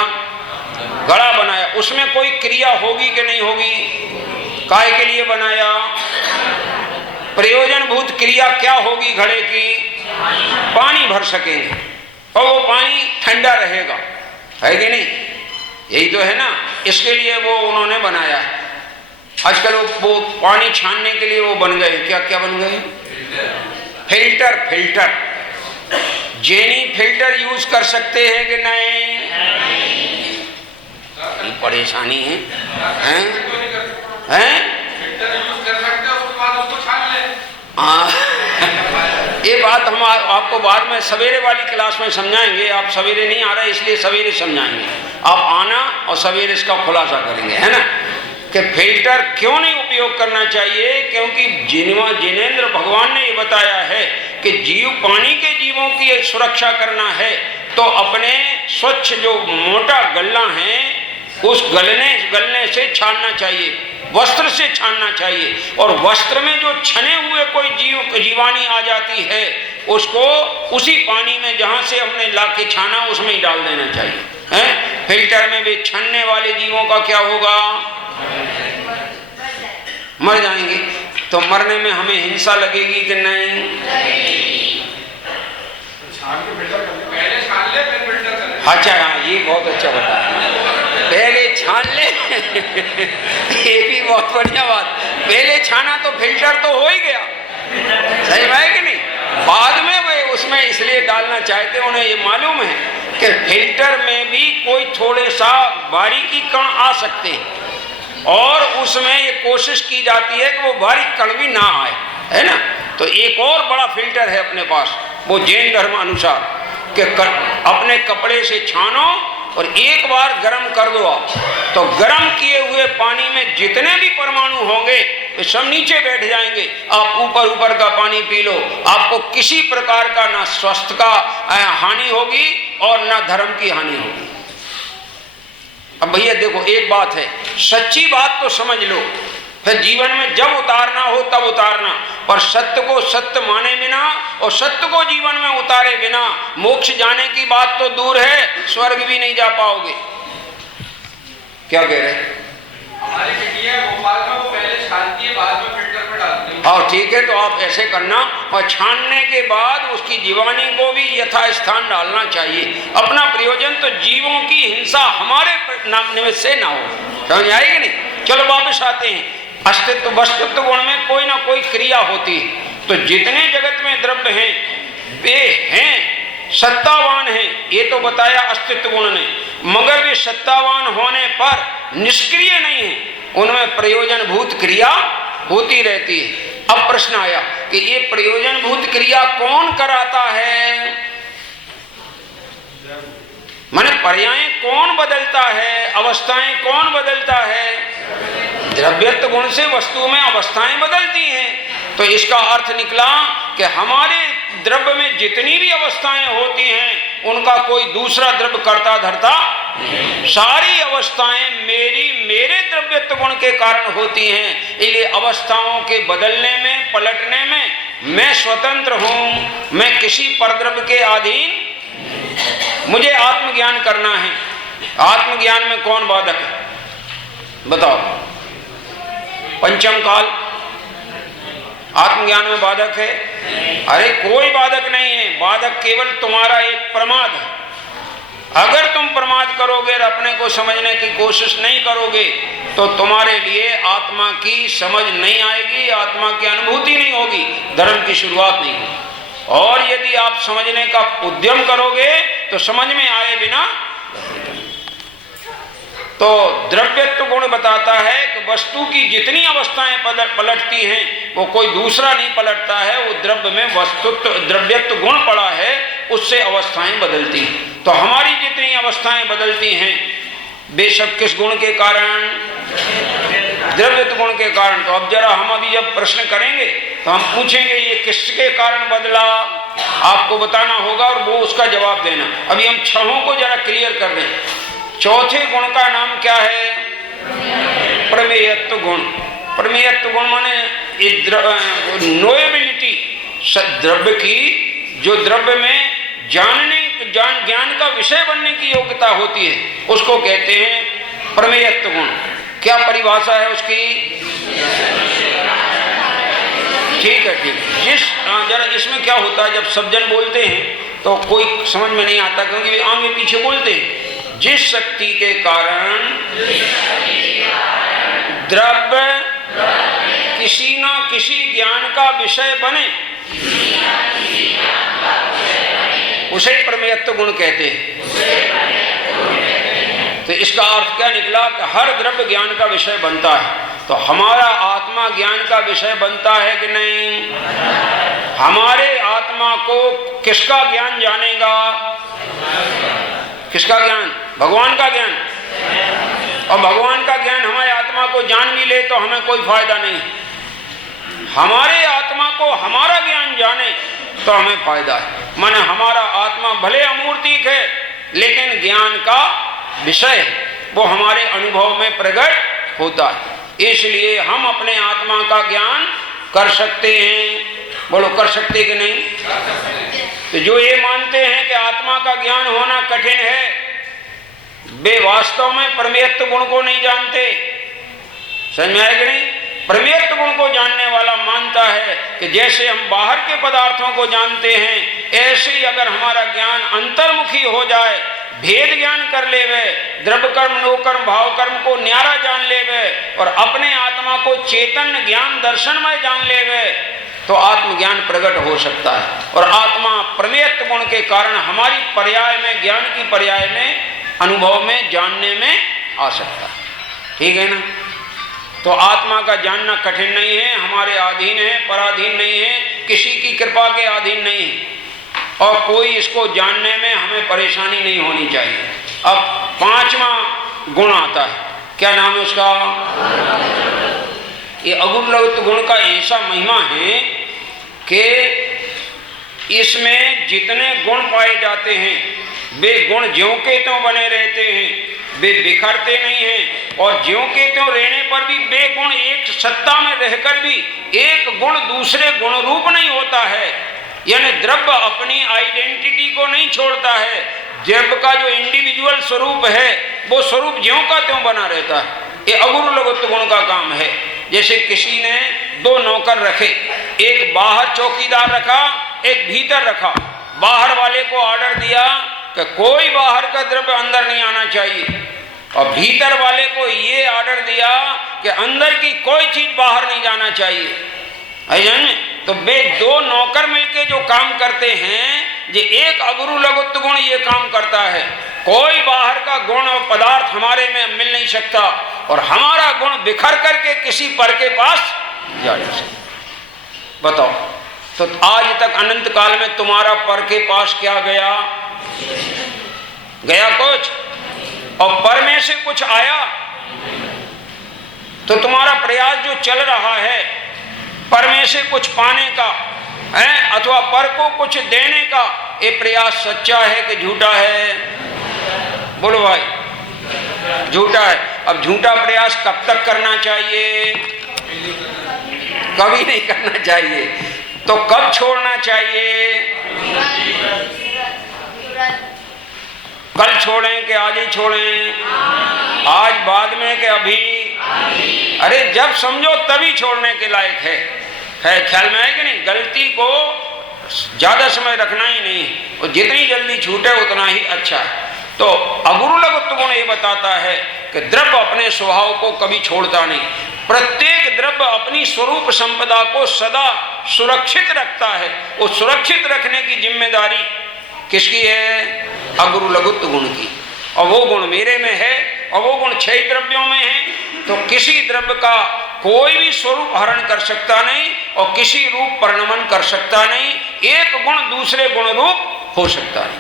घड़ा बनाया। उसमें कोई क्रिया होगी कि नहीं होगी? काय के लिए बनाया? प्रयोजनभूत क्रिया क्या होगी घड़े की? पानी भर सकेंगे, और वो पानी ठंडा रहेगा, है कि नहीं? यही तो है ना। इसके लिए वो उन्होंने बनाया है। आजकल वो पानी छानने के लिए वो बन गए, क्या क्या बन गए? Filter. Filter jenny filter use कर सकते हैं कि नहीं? परेशानी है, हैं? ये बात हम आपको बाद में सवेरे वाली क्लास में समझाएंगे। आप सवेरे नहीं आ रहे, इसलिए सवेरे समझाएंगे। आप आना और सवेरे इसका खुलासा करेंगे, है ना, कि फिल्टर क्यों नहीं उपयोग करना चाहिए। क्योंकि जिनेंद्र भगवान ने ये बताया है कि जीव, पानी के जीवों की सुरक्षा करना है तो अपने स्वच्छ जो मोटा गल्ला है उस गलने से छानना चाहिए, वस्त्र से छानना चाहिए। और वस्त्र में जो छने हुए कोई जीवानी आ जाती है, उसको उसी पानी में जहां से हमने लाके छाना उसमें ही डाल देना चाहिए, है? फिल्टर में भी छनने वाले जीवों का क्या होगा? मर जाएंगे। तो मरने में हमें हिंसा लगेगी कि नहीं? अच्छा, हाँ, ये बहुत अच्छा बताया। पहले छान ले ये भी बहुत बढ़िया बात। पहले छाना तो फिल्टर तो हो ही गया, सही है कि नहीं? बाद में वे उसमें इसलिए डालना चाहते, उन्हें ये मालूम है कि फिल्टर में भी कोई थोड़े सा बारीकी कण आ सकते हैं, और उसमें ये कोशिश की जाती है कि वो बारीक कण भी ना आए, है ना। तो एक और बड़ा फिल्टर है अपने पास, वो जैन धर्म अनुसार कि अपने कपड़े से छानो और एक बार गर्म कर दो आप, तो गर्म किए हुए पानी में जितने भी परमाणु होंगे वे सब नीचे बैठ जाएंगे। आप ऊपर ऊपर का पानी पी लो, आपको किसी प्रकार का ना स्वास्थ्य का हानि होगी और ना धर्म की हानि होगी। अब भैया देखो, एक बात है, सच्ची बात तो समझ लो, फिर जीवन में जब उतारना हो तब उतारना, पर सत्य को सत्य माने बिना और सत्य को जीवन में उतारे बिना मोक्ष जाने की बात तो दूर है, स्वर्ग भी नहीं जा पाओगे। क्या कह रहे हैं? हमारी बिटिया भोपाल में वो पहले छानती है, बाद में फिल्टर पर डालती है। और ठीक है तो आप ऐसे करना, और छानने के बाद उसकी जीवानी को भी यथास्थान डालना चाहिए। अपना प्रयोजन तो जीवों की हिंसा हमारे निमित्त से ना हो, समझ आएगी नहीं। चलो वापस आते हैं, अस्तित्व वस्तुत्व गुण में कोई ना कोई क्रिया होती है। तो जितने जगत में द्रव्य हैं वे हैं सत्तावान हैं, ये तो बताया अस्तित्व गुण ने, मगर वे सत्तावान होने पर निष्क्रिय नहीं है, उनमें प्रयोजन भूत क्रिया होती रहती है। अब प्रश्न आया कि ये प्रयोजन भूत क्रिया कौन कराता है, माने पर्याय कौन बदलता है, अवस्थाएं कौन बदलता है? द्रव्यत्व गुण से वस्तु में अवस्थाएं बदलती हैं। तो इसका अर्थ निकला कि हमारे द्रव्य में जितनी भी अवस्थाएं होती हैं उनका कोई दूसरा द्रव्य करता धरता, सारी अवस्थाएं मेरे द्रव्यत्व गुण के कारण होती हैं। इसलिए अवस्थाओं के बदलने में पलटने में मैं स्वतंत्र हूं, मैं किसी परद्रव्य के अधीन। मुझे आत्मज्ञान करना है, आत्मज्ञान में कौन बाधक है बताओ? पंचम काल आत्मज्ञान में बाधक है? अरे कोई बाधक नहीं है, बाधक केवल तुम्हारा एक प्रमाद है। अगर तुम प्रमाद करोगे और अपने को समझने की कोशिश नहीं करोगे तो तुम्हारे लिए आत्मा की समझ नहीं आएगी, आत्मा की अनुभूति नहीं होगी, धर्म की शुरुआत नहीं होगी। और यदि आप समझने का उद्यम करोगे तो समझ में आए बिना। तो द्रव्यत्व गुण बताता है कि वस्तु की जितनी अवस्थाएं पलटती हैं वो कोई दूसरा नहीं पलटता है, वो द्रव्य में वस्तुत्व द्रव्यत्व गुण पड़ा है, उससे अवस्थाएं बदलती हैं। तो हमारी जितनी अवस्थाएं बदलती हैं बेशक किस गुण के कारण? द्रव्यत्व गुण के कारण। तो अब जरा हम अभी जब प्रश्न करेंगे तो हम पूछेंगे ये किसके कारण बदला, आपको बताना होगा और वो उसका जवाब देना। अभी हम छहों को जरा क्लियर कर दें। चौथे गुण का नाम क्या है? प्रमेयत्व गुण। प्रमेयत्व गुण माने नोएबिलिटी, द्रव्य की जो द्रव्य में ज्ञान का विषय बनने की योग्यता होती है उसको कहते हैं प्रमेयत्व गुण। क्या परिभाषा है उसकी? ठीक है, ठीक। जरा इसमें क्या होता है, जब सब जन बोलते हैं तो कोई समझ में नहीं आता क्योंकि वे आगे पीछे बोलते हैं। जिस शक्ति के कारण द्रव्य किसी न किसी ज्ञान का विषय बने उसे प्रमेयत्व गुण कहते हैं। तो इसका अर्थ क्या निकला कि हर द्रव्य ज्ञान का विषय बनता है। तो हमारा आत्मा ज्ञान का विषय बनता है कि नहीं? हमारे आत्मा को किसका ज्ञान जानेगा? किसका ज्ञान? भगवान का ज्ञान। और भगवान का ज्ञान हमारे आत्मा को जान भी ले तो हमें कोई फायदा नहीं। हमारे आत्मा को हमारा ज्ञान जाने तो हमें फायदा है। माने हमारा आत्मा भले अमूर्तिक है लेकिन ज्ञान का विषय वो हमारे अनुभव में प्रकट होता है। इसलिए हम अपने आत्मा का ज्ञान कर सकते हैं। बोलो, कर सकते कि नहीं? तो जो ये मानते हैं कि आत्मा का ज्ञान होना कठिन है वे वास्तव में प्रमेयत्व गुण को नहीं जानते। समझ में आया कि नहीं? प्रमेयत्व गुण को जानने वाला मानता है कि जैसे हम बाहर के पदार्थों को जानते हैं ऐसे ही अगर हमारा ज्ञान अंतर्मुखी हो जाए, भेद ज्ञान कर लेवे, द्रव्य कर्म नो कर्म भाव कर्म को न्यारा जान लेवे और अपने आत्मा को चेतन ज्ञान दर्शनमय जान लेवे तो आत्मज्ञान प्रकट हो सकता है। और आत्मा प्रमेयत्व गुण के कारण हमारी पर्याय में, ज्ञान की पर्याय में, अनुभव में, जानने में आ सकता है। ठीक है ना? तो आत्मा का जानना कठिन नहीं है, हमारे अधीन है, पराधीन नहीं है, किसी की कृपा के अधीन नहीं है और कोई इसको जानने में हमें परेशानी नहीं होनी चाहिए। अब पांचवा गुण आता है, क्या नाम है उसका? ये अगुण गुण का ऐसा महिमा है कि इसमें जितने गुण पाए जाते हैं वे गुण ज्यों के त्यों बने रहते हैं, वे बिखरते नहीं हैं और ज्यों के त्यों रहने पर भी वे गुण एक सत्ता में रहकर भी एक गुण दूसरे गुण रूप नहीं होता है। यानी द्रव्य अपनी आइडेंटिटी को नहीं छोड़ता है, द्रव्य का जो इंडिविजुअल स्वरूप है वो स्वरूप ज्यों का त्यों बना रहता है। ये अगुण लघुत्व गुण का काम है। जैसे किसी ने दो नौकर रखे, एक बाहर चौकीदार रखा, एक भीतर रखा। बाहर वाले को ऑर्डर दिया कि कोई बाहर का द्रव्य अंदर नहीं आना चाहिए, और भीतर वाले को ये ऑर्डर दिया कि अंदर की कोई चीज बाहर नहीं जाना चाहिए। तो वे दो नौकर मिलके जो काम करते हैं, ये एक अगुरु लघुत्व गुण ये काम करता है। कोई बाहर का गुण और पदार्थ हमारे में मिल नहीं सकता, और हमारा गुण बिखर करके किसी पर के पास जा सकता। बताओ, तो आज तक अनंत काल में तुम्हारा पर के पास क्या गया? गया कुछ? और पर में से कुछ आया? तो तुम्हारा प्रयास जो चल रहा है पर में से कुछ पाने का है, अथवा पर को कुछ देने का, ये प्रयास सच्चा है कि झूठा है? बोलो भाई, झूठा है। अब झूठा प्रयास कब तक करना चाहिए? कभी नहीं करना चाहिए। तो कब छोड़ना चाहिए? कल छोड़ें कि आज ही छोड़ें? आज बाद में कि अभी? अरे जब समझो तभी छोड़ने के लायक है। ख्याल में है कि नहीं? गलती को ज्यादा समय रखना ही नहीं, और जितनी जल्दी छूटे उतना ही अच्छा है। तो अगुरु लघुत्व गुण ये बताता है कि द्रव्य अपने स्वभाव को कभी छोड़ता नहीं। प्रत्येक द्रव्य अपनी स्वरूप संपदा को सदा सुरक्षित रखता है। वो सुरक्षित रखने की जिम्मेदारी किसकी है? अगुरु लघुत्व गुण की। और वो गुण मेरे में है, और वो गुण 6 द्रव्यों में है। तो किसी द्रव्य का कोई भी स्वरूप हरण कर सकता नहीं, और किसी रूप परिणमन कर सकता नहीं। एक गुण दूसरे गुण रूप हो सकता नहीं।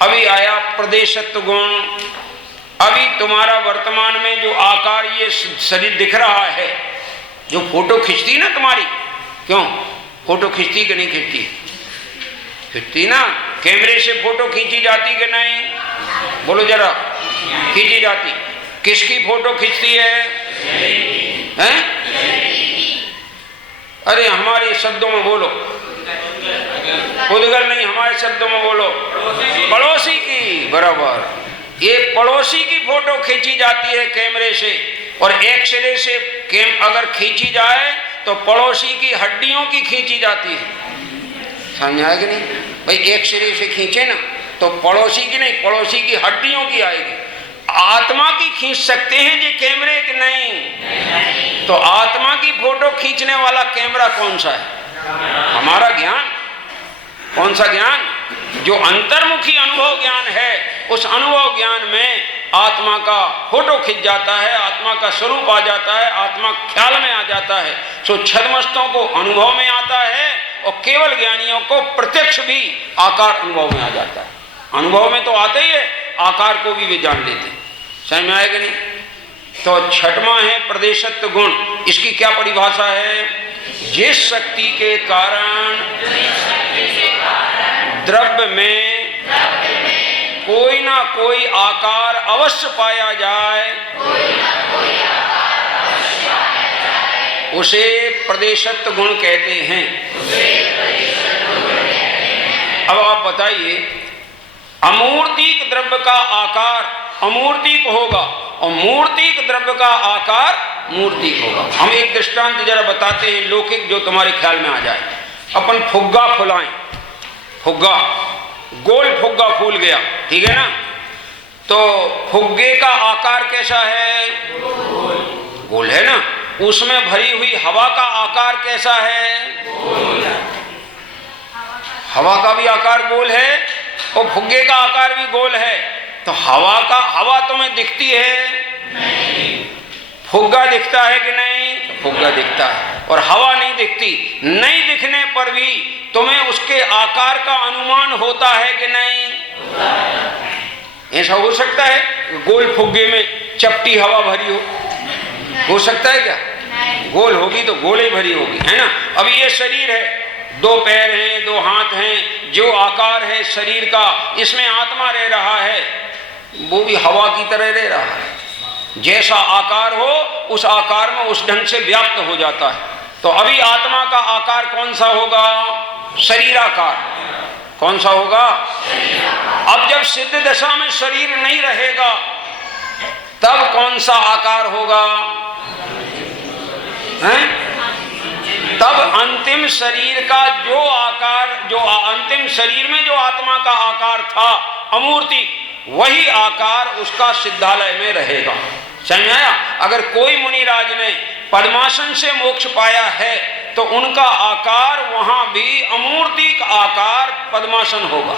अभी आया प्रदेशत्व गुण। अभी तुम्हारा वर्तमान में जो आकार ये शरीर दिख रहा है, जो फोटो खींचती ना तुम्हारी, क्यों फोटो खींचती कि नहीं खींचती? खींचती ना। कैमरे से फोटो खींची जाती कि नहीं? बोलो जरा, खींची जाती। किसकी फोटो खींचती है? हैं? अरे हमारे शब्दों में बोलो, उद्गल नहीं, हमारे शब्दों में बोलो, पड़ोसी की। बराबर, ये पड़ोसी की फोटो खींची जाती है कैमरे से, और एक्सरे से अगर खींची जाए तो पड़ोसी की हड्डियों की खींची जाती है। समझ आया कि नहीं भाई? एक्सरे से खींचे ना तो पड़ोसी की नहीं, पड़ोसी की हड्डियों की आएगी। आत्मा की खींच सकते हैं जी कैमरे की नहीं। तो आत्मा की फोटो खींचने वाला कैमरा कौन सा है? हमारा ज्ञान। कौन सा ज्ञान? जो अंतर्मुखी अनुभव ज्ञान है, उस अनुभव ज्ञान में आत्मा का फोटो खिंच जाता है, आत्मा का स्वरूप आ जाता है, आत्मा ख्याल में आ जाता है। सो छद्मस्तों को अनुभव में आता है, और केवल ज्ञानियों को प्रत्यक्ष भी आकार अनुभव में आ जाता है। अनुभव में तो आते ही है, आकार को भी वे जान लेते। समझ में आएगा नहीं? तो छठवां है प्रदेशत्व गुण। इसकी क्या परिभाषा है? जिस शक्ति के कारण द्रव्य में कोई ना कोई आकार अवश्य पाया जाए, उसे प्रदेशत्व गुण कहते हैं। अब आप बताइए, अमूर्तिक द्रव्य का आकार अमूर्तिक होगा, और मूर्तिक द्रव्य का आकार मूर्तिक होगा। हम एक दृष्टांत जरा बताते हैं लौकिक, जो तुम्हारे ख्याल में आ जाए। अपन फुग्गा फुलाएं, फुग्गा, गोल फुग्गा फूल गया, ठीक है ना? तो फुग्गे का आकार कैसा है? गोल है ना। उसमें भरी हुई हवा का आकार कैसा है? हवा का भी आकार गोल है, और फुग्गे का आकार भी गोल है। तो हवा तुम्हें दिखती है? नहीं। फुग्गा दिखता है कि नहीं? फुग्गा दिखता है, और हवा नहीं दिखती। नहीं दिखने पर भी तुम्हें उसके आकार का अनुमान होता है कि नहीं? ऐसा हो सकता है गोल फुग्गे में चपटी हवा भरी हो सकता है क्या? गोल होगी तो गोले भरी होगी, है ना? अब ये शरीर है, 2 पैर हैं, 2 हाथ हैं, जो आकार है शरीर का, इसमें आत्मा रह रहा है, वो भी हवा की तरह रह रहा है। जैसा आकार हो उस आकार में उस ढंग से व्याप्त हो जाता है। तो अभी आत्मा का आकार कौन सा होगा? शरीराकार। कौन सा होगा? अब जब सिद्ध दशा में शरीर नहीं रहेगा, तब कौन सा आकार होगा? हैं? तब अंतिम शरीर का जो आकार, जो अंतिम शरीर में जो आत्मा का आकार था अमूर्ति, वही आकार उसका सिद्धालय में रहेगा। समझ आया? अगर कोई मुनिराज ने पद्मासन से मोक्ष पाया है तो उनका आकार वहां भी अमूर्तिक आकार पद्मासन होगा,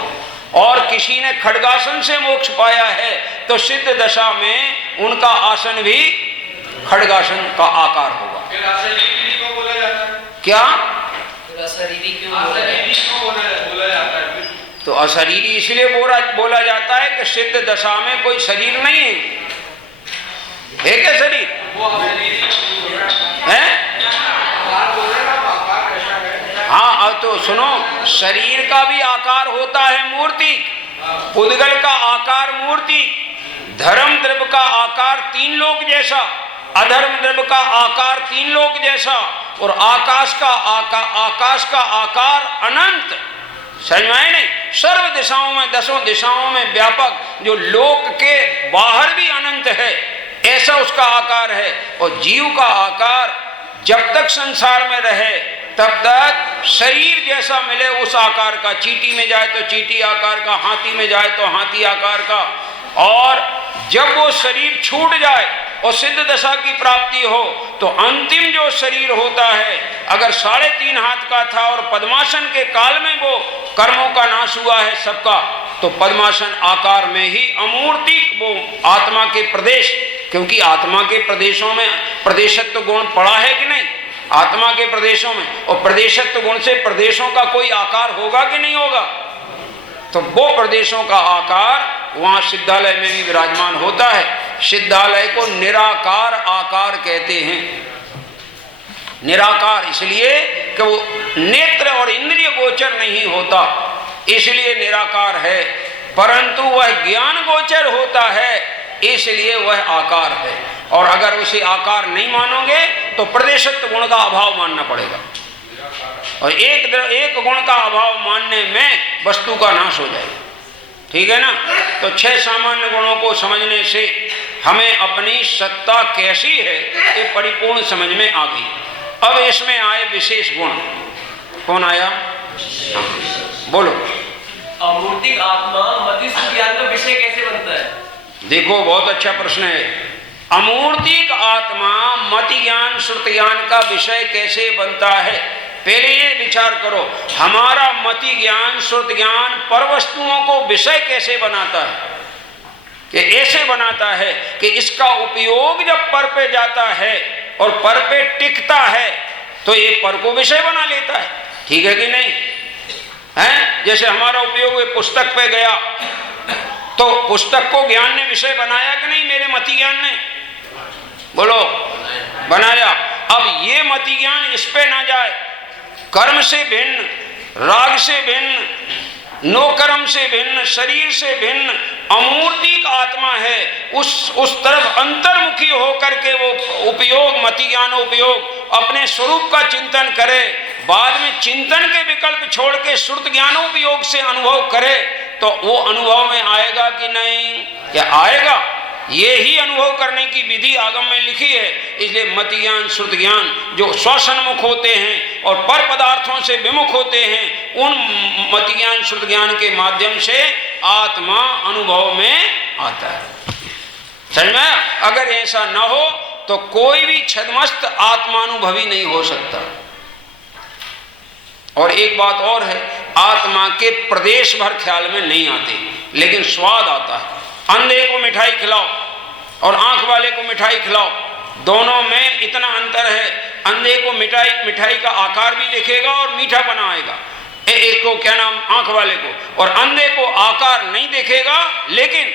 और किसी ने खड्गासन से मोक्ष पाया है तो सिद्ध दशा में उनका आसन भी खड्गासन का आकार होगा। क्या तो अशरीरी इसलिए बोला जाता है कि सिद्ध दशा में कोई शरीर नहीं है क्या? शरीर है? हाँ, अब तो सुनो, शरीर का भी आकार होता है मूर्ति, उद्गल का आकार मूर्ति, धर्म द्रव्य का आकार तीन लोक जैसा, अधर्म द्रव्य का आकार तीन लोक जैसा, और आकाश का आकार अनंत। समझ में आए नहीं? सर्व दिशाओं में, दसों दिशाओं में व्यापक, जो लोक के बाहर भी अनंत है, ऐसा उसका आकार है। और जीव का आकार जब तक संसार में रहे तब तक शरीर जैसा मिले उस आकार का, चींटी में जाए तो चींटी आकार का, हाथी में जाए तो हाथी आकार का, और जब वो शरीर छूट जाए और सिद्ध दशा की प्राप्ति हो तो अंतिम जो शरीर होता है, अगर 3.5 हाथ का था और पद्मासन के काल में वो कर्मों का नाश हुआ है सबका, तो पद्मासन आकार में ही अमूर्तिक वो आत्मा के प्रदेश, क्योंकि आत्मा के प्रदेशों में प्रदेशत्व गुण पड़ा है कि नहीं? आत्मा के प्रदेशों में, और प्रदेशत्व गुण से प्रदेशों का कोई आकार होगा कि नहीं होगा? तो वो प्रदेशों का आकार वहां सिद्धालय में भी विराजमान होता है। सिद्धालय को निराकार आकार कहते हैं। निराकार इसलिए कि वो नेत्र और इंद्रिय गोचर नहीं होता, इसलिए निराकार है, परंतु वह ज्ञान गोचर होता है, इसलिए वह आकार है। और अगर उसे आकार नहीं मानोगे तो प्रदेशत्व गुण का अभाव मानना पड़ेगा, और एक गुण का अभाव मानने में वस्तु का नाश हो जाएगा। ठीक है ना? तो 6 सामान्य गुणों को समझने से हमें अपनी सत्ता कैसी है ये परिपूर्ण समझ में आ गई। अब इसमें आए विशेष गुण। कौन आया? बोलो। अमूर्तिक आत्मा मति ज्ञान का विषय कैसे बनता है? देखो, बहुत अच्छा प्रश्न है। अमूर्तिक आत्मा मति ज्ञान श्रुति ज्ञान का विषय कैसे बनता है? पहले ये विचार करो, हमारा मति ज्ञान श्रुति ज्ञान पर वस्तुओं को विषय कैसे बनाता है? कि ऐसे बनाता है कि इसका उपयोग जब पर पे जाता है और पर पे टिकता है तो ये पर को विषय बना लेता है। ठीक है कि नहीं? है? जैसे हमारा उपयोग पुस्तक पे गया तो पुस्तक को ज्ञान ने विषय बनाया कि नहीं? मेरे मति ज्ञान ने, बोलो, बनाया। अब ये मति ज्ञान इस पे ना जाए, कर्म से भिन्न, राग से भिन्न, नो कर्म से भिन्न, शरीर से भिन्न अमूर्तिक आत्मा है, उस तरफ अंतर्मुखी होकर के वो उपयोग, मति ज्ञान उपयोग अपने स्वरूप का चिंतन करे, बाद में चिंतन के विकल्प छोड़ के श्रुत ज्ञानोपयोग से अनुभव करे, तो वो अनुभव में आएगा कि नहीं? क्या आएगा? ये ही अनुभव करने की विधि आगम में लिखी है। इसलिए मति ज्ञान श्रुत ज्ञान जो स्वसन्मुख होते हैं और पर पदार्थों से विमुख होते हैं, उन मति ज्ञान श्रुत ज्ञान के माध्यम से आत्मा अनुभव में आता है। समझ में? अगर ऐसा न हो तो कोई भी छद्मस्त आत्मानुभवी नहीं हो सकता। और एक बात और है, आत्मा के प्रदेश भर ख्याल में नहीं आते, लेकिन स्वाद आता है। अंधे को मिठाई खिलाओ और आंख वाले को मिठाई खिलाओ, दोनों में इतना अंतर है। अंधे को मिठाई का आकार भी दिखेगा और मीठा बना आएगा, एक को क्या नाम, आंख वाले को, और अंधे को आकार नहीं दिखेगा लेकिन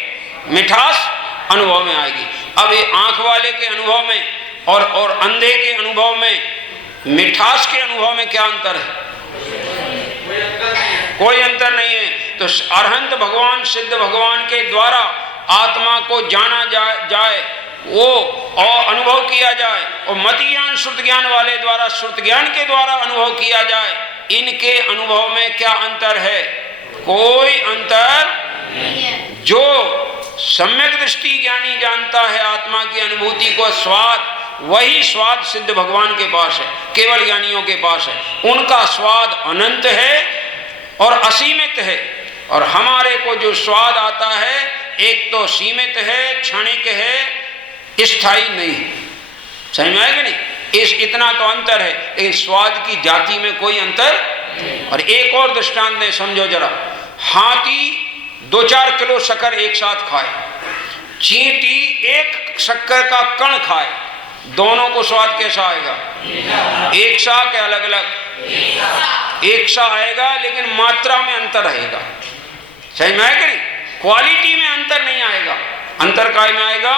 मिठास अनुभव में आएगी। अब ये आंख वाले के अनुभव में और अंधे के अनुभव में, मिठास के अनुभव में क्या अंतर है? कोई अंतर नहीं है। तो अरहंत भगवान, सिद्ध भगवान के द्वारा आत्मा को जाना जाए वो और अनुभव किया जाए, और मति ज्ञान श्रुत ज्ञान वाले द्वारा श्रुत ज्ञान के द्वारा अनुभव किया जाए, इनके अनुभव में क्या अंतर है? कोई अंतर नहीं है। जो सम्यक दृष्टि ज्ञानी जानता है आत्मा की अनुभूति को, स्वाद, वही स्वाद सिद्ध भगवान के पास है, केवल ज्ञानियों के पास है। उनका स्वाद अनंत है और असीमित है, और हमारे को जो स्वाद आता है एक तो सीमित है, क्षणिक है, स्थायी नहीं। समझ में आएगा नहीं? इतना तो अंतर है, लेकिन स्वाद की जाति में कोई अंतर। और एक और दृष्टांत ने समझो जरा, हाथी 2-4 किलो शक्कर एक साथ खाए, चींटी एक शक्कर का कण खाए, दोनों को स्वाद कैसा आएगा? एक सा के अलग अलग एक सा आएगा, लेकिन मात्रा में अंतर रहेगा। सही में आएगा नहीं? क्वालिटी में अंतर नहीं आएगा, अंतर काय में आएगा?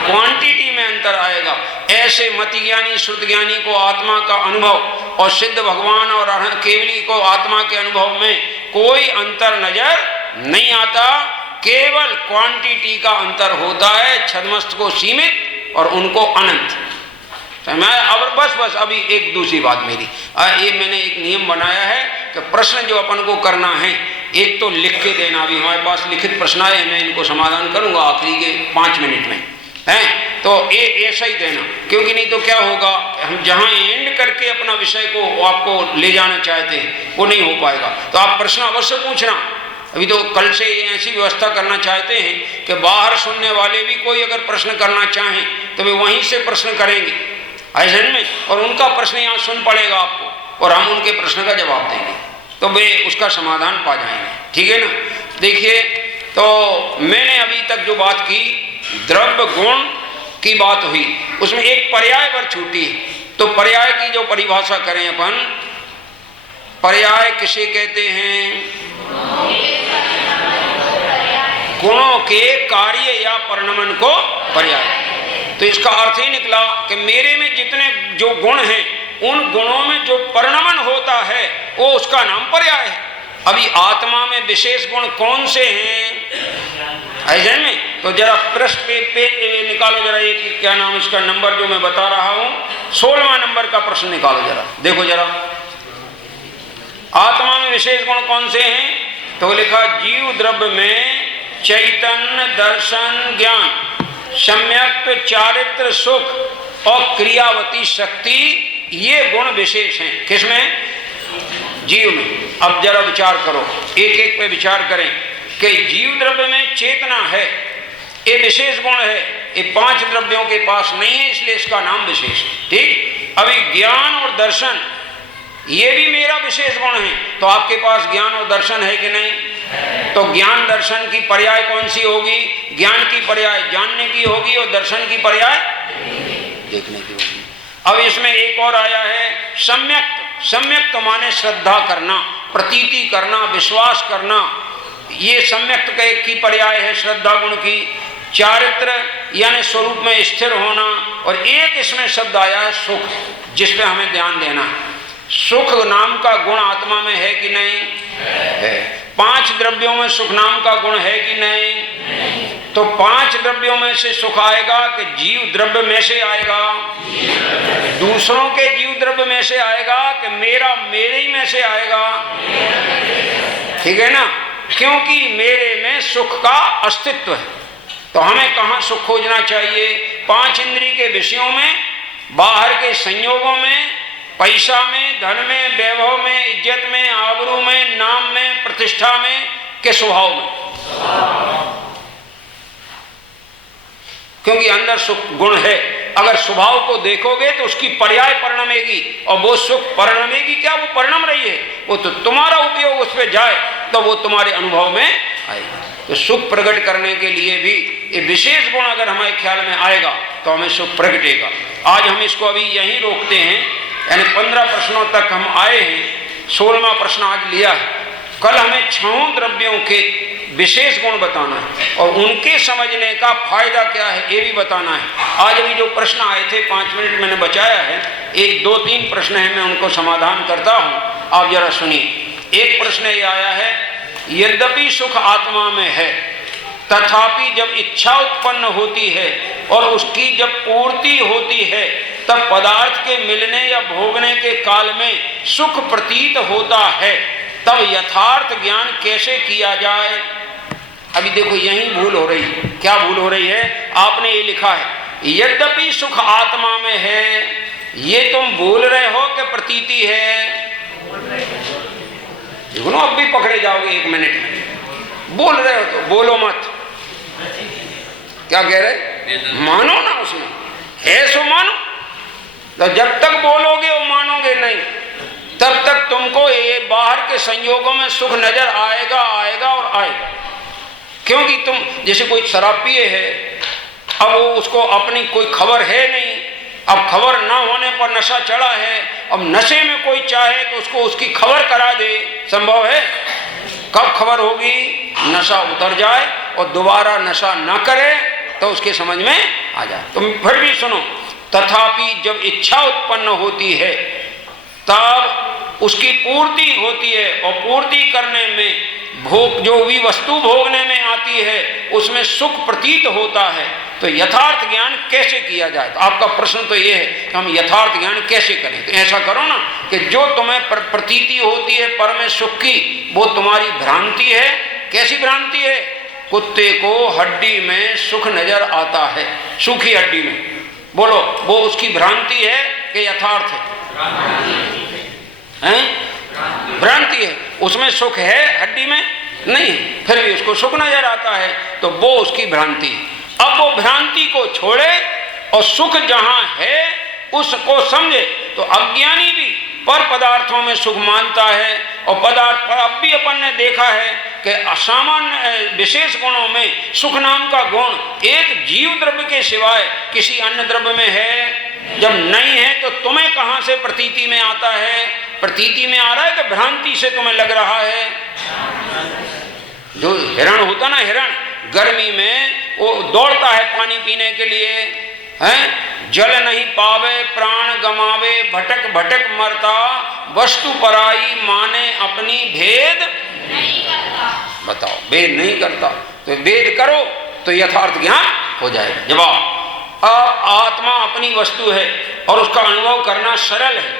क्वांटिटी में अंतर आएगा। ऐसे मति ज्ञानी श्रुत ज्ञानी को आत्मा का अनुभव और सिद्ध भगवान और केवली को आत्मा के अनुभव में कोई अंतर नजर नहीं आता, केवल क्वांटिटी का अंतर होता है। छद्मस्त को सीमित और उनको अनंत। मैं अब बस अभी एक दूसरी बात मेरी, ये मैंने एक नियम बनाया है कि प्रश्न जो अपन को करना है, एक तो लिख के देना। अभी हमारे पास लिखित प्रश्न आए, मैं इनको समाधान करूंगा आखिरी के 5 मिनट में, हैं? तो ये ऐसा ही देना, क्योंकि नहीं तो क्या होगा, हम जहां एंड करके अपना विषय को आपको ले जाना चाहते हैं वो नहीं हो पाएगा। तो आप प्रश्न अवश्य पूछना। अभी तो कल से ऐसी व्यवस्था करना चाहते हैं कि बाहर सुनने वाले भी कोई अगर प्रश्न करना चाहें तो वे वहीं से प्रश्न करेंगे आयोजन में, और उनका प्रश्न यहाँ सुन पड़ेगा आपको, और हम उनके प्रश्न का जवाब देंगे, तो वे उसका समाधान पा जाएंगे। ठीक है ना? देखिए, तो मैंने अभी तक जो बात की, द्रव्य गुण की बात हुई, उसमें एक पर्याय पर छूटी है। तो पर्याय की जो परिभाषा करें अपन, पर्याय किसे कहते हैं? गुणों के कार्य या परिणमन को पर्याय। तो इसका अर्थ ही निकला कि मेरे में जितने जो गुण हैं, उन गुणों में जो परिणमन होता है वो उसका नाम पर्याय है। अभी आत्मा में विशेष गुण कौन से हैं ऐसे में? तो जरा पृष्ठ पे निकालो जरा, एक क्या नाम इसका नंबर जो मैं बता रहा हूं, 16वां नंबर का प्रश्न निकालो जरा, देखो जरा, आत्मा में विशेष गुण कौन से हैं? तो लिखा, जीव द्रव्य में चैतन्य, दर्शन, ज्ञान, सम्यक चारित्र, सुख और क्रियावती शक्ति, ये गुण विशेष हैं। किसमें? जीव में। अब जरा विचार करो, एक एक पे विचार करें कि जीव द्रव्य में चेतना है, ये विशेष गुण है, ये 5 द्रव्यों के पास नहीं है, इसलिए इसका नाम विशेष। ठीक? अभी ज्ञान और दर्शन, ये भी मेरा विशेष गुण है, तो आपके पास ज्ञान और दर्शन है कि नहीं? तो ज्ञान दर्शन की पर्याय कौन सी होगी? ज्ञान की पर्याय जानने की होगी और दर्शन की पर्याय देखने की होगी। अब इसमें एक और आया है सम्यक्त। सम्यक्त माने श्रद्धा करना, प्रतीति करना, विश्वास करना, ये सम्यक्त की पर्याय है श्रद्धा गुण की। चारित्र यानी स्वरूप में स्थिर होना, और एक इसमें शब्द आया है सुख, जिस पे हमें ध्यान देना है। सुख नाम का गुण आत्मा में है कि नहीं? है। 5 द्रव्यों में सुख नाम का गुण है कि नहीं? तो 5 द्रव्यों में से सुख आएगा कि जीव द्रव्य में से आएगा? दूसरों के जीव द्रव्य में से आएगा कि मेरा मेरे ही में से आएगा? ठीक है ना? क्योंकि मेरे में सुख का अस्तित्व है। तो हमें कहाँ सुख खोजना चाहिए? 5 इंद्रिय के विषयों में, बाहर के संयोगों में, पैसा में, धन में, वैभव में, इज्जत में, आबरू में, नाम में, प्रतिष्ठा में, के स्वभाव में? क्योंकि अंदर सुख गुण है। अगर स्वभाव को देखोगे तो उसकी पर्याय परिणमेगी, और वो सुख परिणमेगी क्या? वो परिणम रही है, वो तो तुम्हारा उपयोग उस पर जाए तो वो तुम्हारे अनुभव में आएगा। तो सुख प्रकट करने के लिए भी ये विशेष गुण अगर हमारे ख्याल में आएगा तो हमें सुख प्रकटेगा। आज हम इसको अभी यहीं रोकते हैं, यानी 15 प्रश्नों तक हम आए हैं, 16वां प्रश्न आज लिया है। कल हमें 6 द्रव्यों के विशेष गुण बताना है और उनके समझने का फायदा क्या है ये भी बताना है। आज अभी जो प्रश्न आए थे, 5 मिनट मैंने बचाया है, 1-2-3 प्रश्न है, मैं उनको समाधान करता हूँ, आप जरा सुनिए। एक प्रश्न ये आया है, यद्यपि सुख आत्मा में है, तथापि जब इच्छा उत्पन्न होती है और उसकी जब पूर्ति होती है, तब पदार्थ के मिलने या भोगने के काल में सुख प्रतीत होता है, तब यथार्थ ज्ञान कैसे किया जाए? अभी देखो यही भूल हो रही है। क्या भूल हो रही है? आपने ये लिखा है यद्यपि सुख आत्मा में है, ये तुम बोल रहे हो कि प्रतीति है। देखो ना, अब भी पकड़े जाओगे 1 मिनट में। बोल रहे हो तो बोलो मत। क्या कह रहे? मानो ना, उसमें है सो मानो। तो जब तक बोलोगे वो मानोगे नहीं, तब तक तुमको ये बाहर के संयोगों में सुख नजर आएगा और आएगा। क्योंकि तुम जैसे कोई शराब पिए है, अब वो उसको अपनी कोई खबर है नहीं, अब खबर ना होने पर नशा चढ़ा है, अब नशे में कोई चाहे तो उसको उसकी खबर करा दे, संभव है? कब खबर होगी? नशा उतर जाए और दोबारा नशा ना करे तो उसके समझ में आ जाए। तुम फिर भी सुनो, तथापि जब इच्छा उत्पन्न होती है तब उसकी पूर्ति होती है, और पूर्ति करने में भोग, जो भी वस्तु भोगने में आती है उसमें सुख प्रतीत होता है। तो यथार्थ ज्ञान कैसे किया जाए? तो आपका प्रश्न तो ये है कि हम यथार्थ ज्ञान कैसे करें। तो ऐसा करो ना कि जो तुम्हें प्रतीति होती है पर में सुख की, वो तुम्हारी भ्रांति है। कैसी भ्रांति है? कुत्ते को हड्डी में सुख नजर आता है, सूखी हड्डी में। बोलो, वो उसकी भ्रांति है कि यथार्थ है? भ्रांति है। उसमें सुख है, हड्डी में नहीं, फिर भी उसको सुख नजर आता है, तो वो उसकी भ्रांति है। अब वो भ्रांति को छोड़े और सुख जहां है उसको समझे। तो अज्ञानी भी पर पदार्थों में सुख मानता है, और पदार्थ पर अब भी अपन ने देखा है कि असामान्य विशेष गुणों में सुख नाम का गुण एक जीव द्रव्य के सिवाय किसी अन्य द्रव्य में है। जब नहीं है तो तुम्हें कहां से प्रतीति में आता है? प्रतीति में आ रहा है कि भ्रांति से तुम्हें लग रहा है? जो हिरण होता ना, हिरण गर्मी में वो दौड़ता है पानी पीने के लिए, है? जल नहीं पावे प्राण गमावे, भटक भटक मरता, वस्तु पराई माने अपनी भेद नहीं करता। बताओ, भेद नहीं करता तो भेद करो तो यथार्थ ज्ञान हो जाएगा। जवाब, आत्मा अपनी वस्तु है और उसका अनुभव करना सरल है,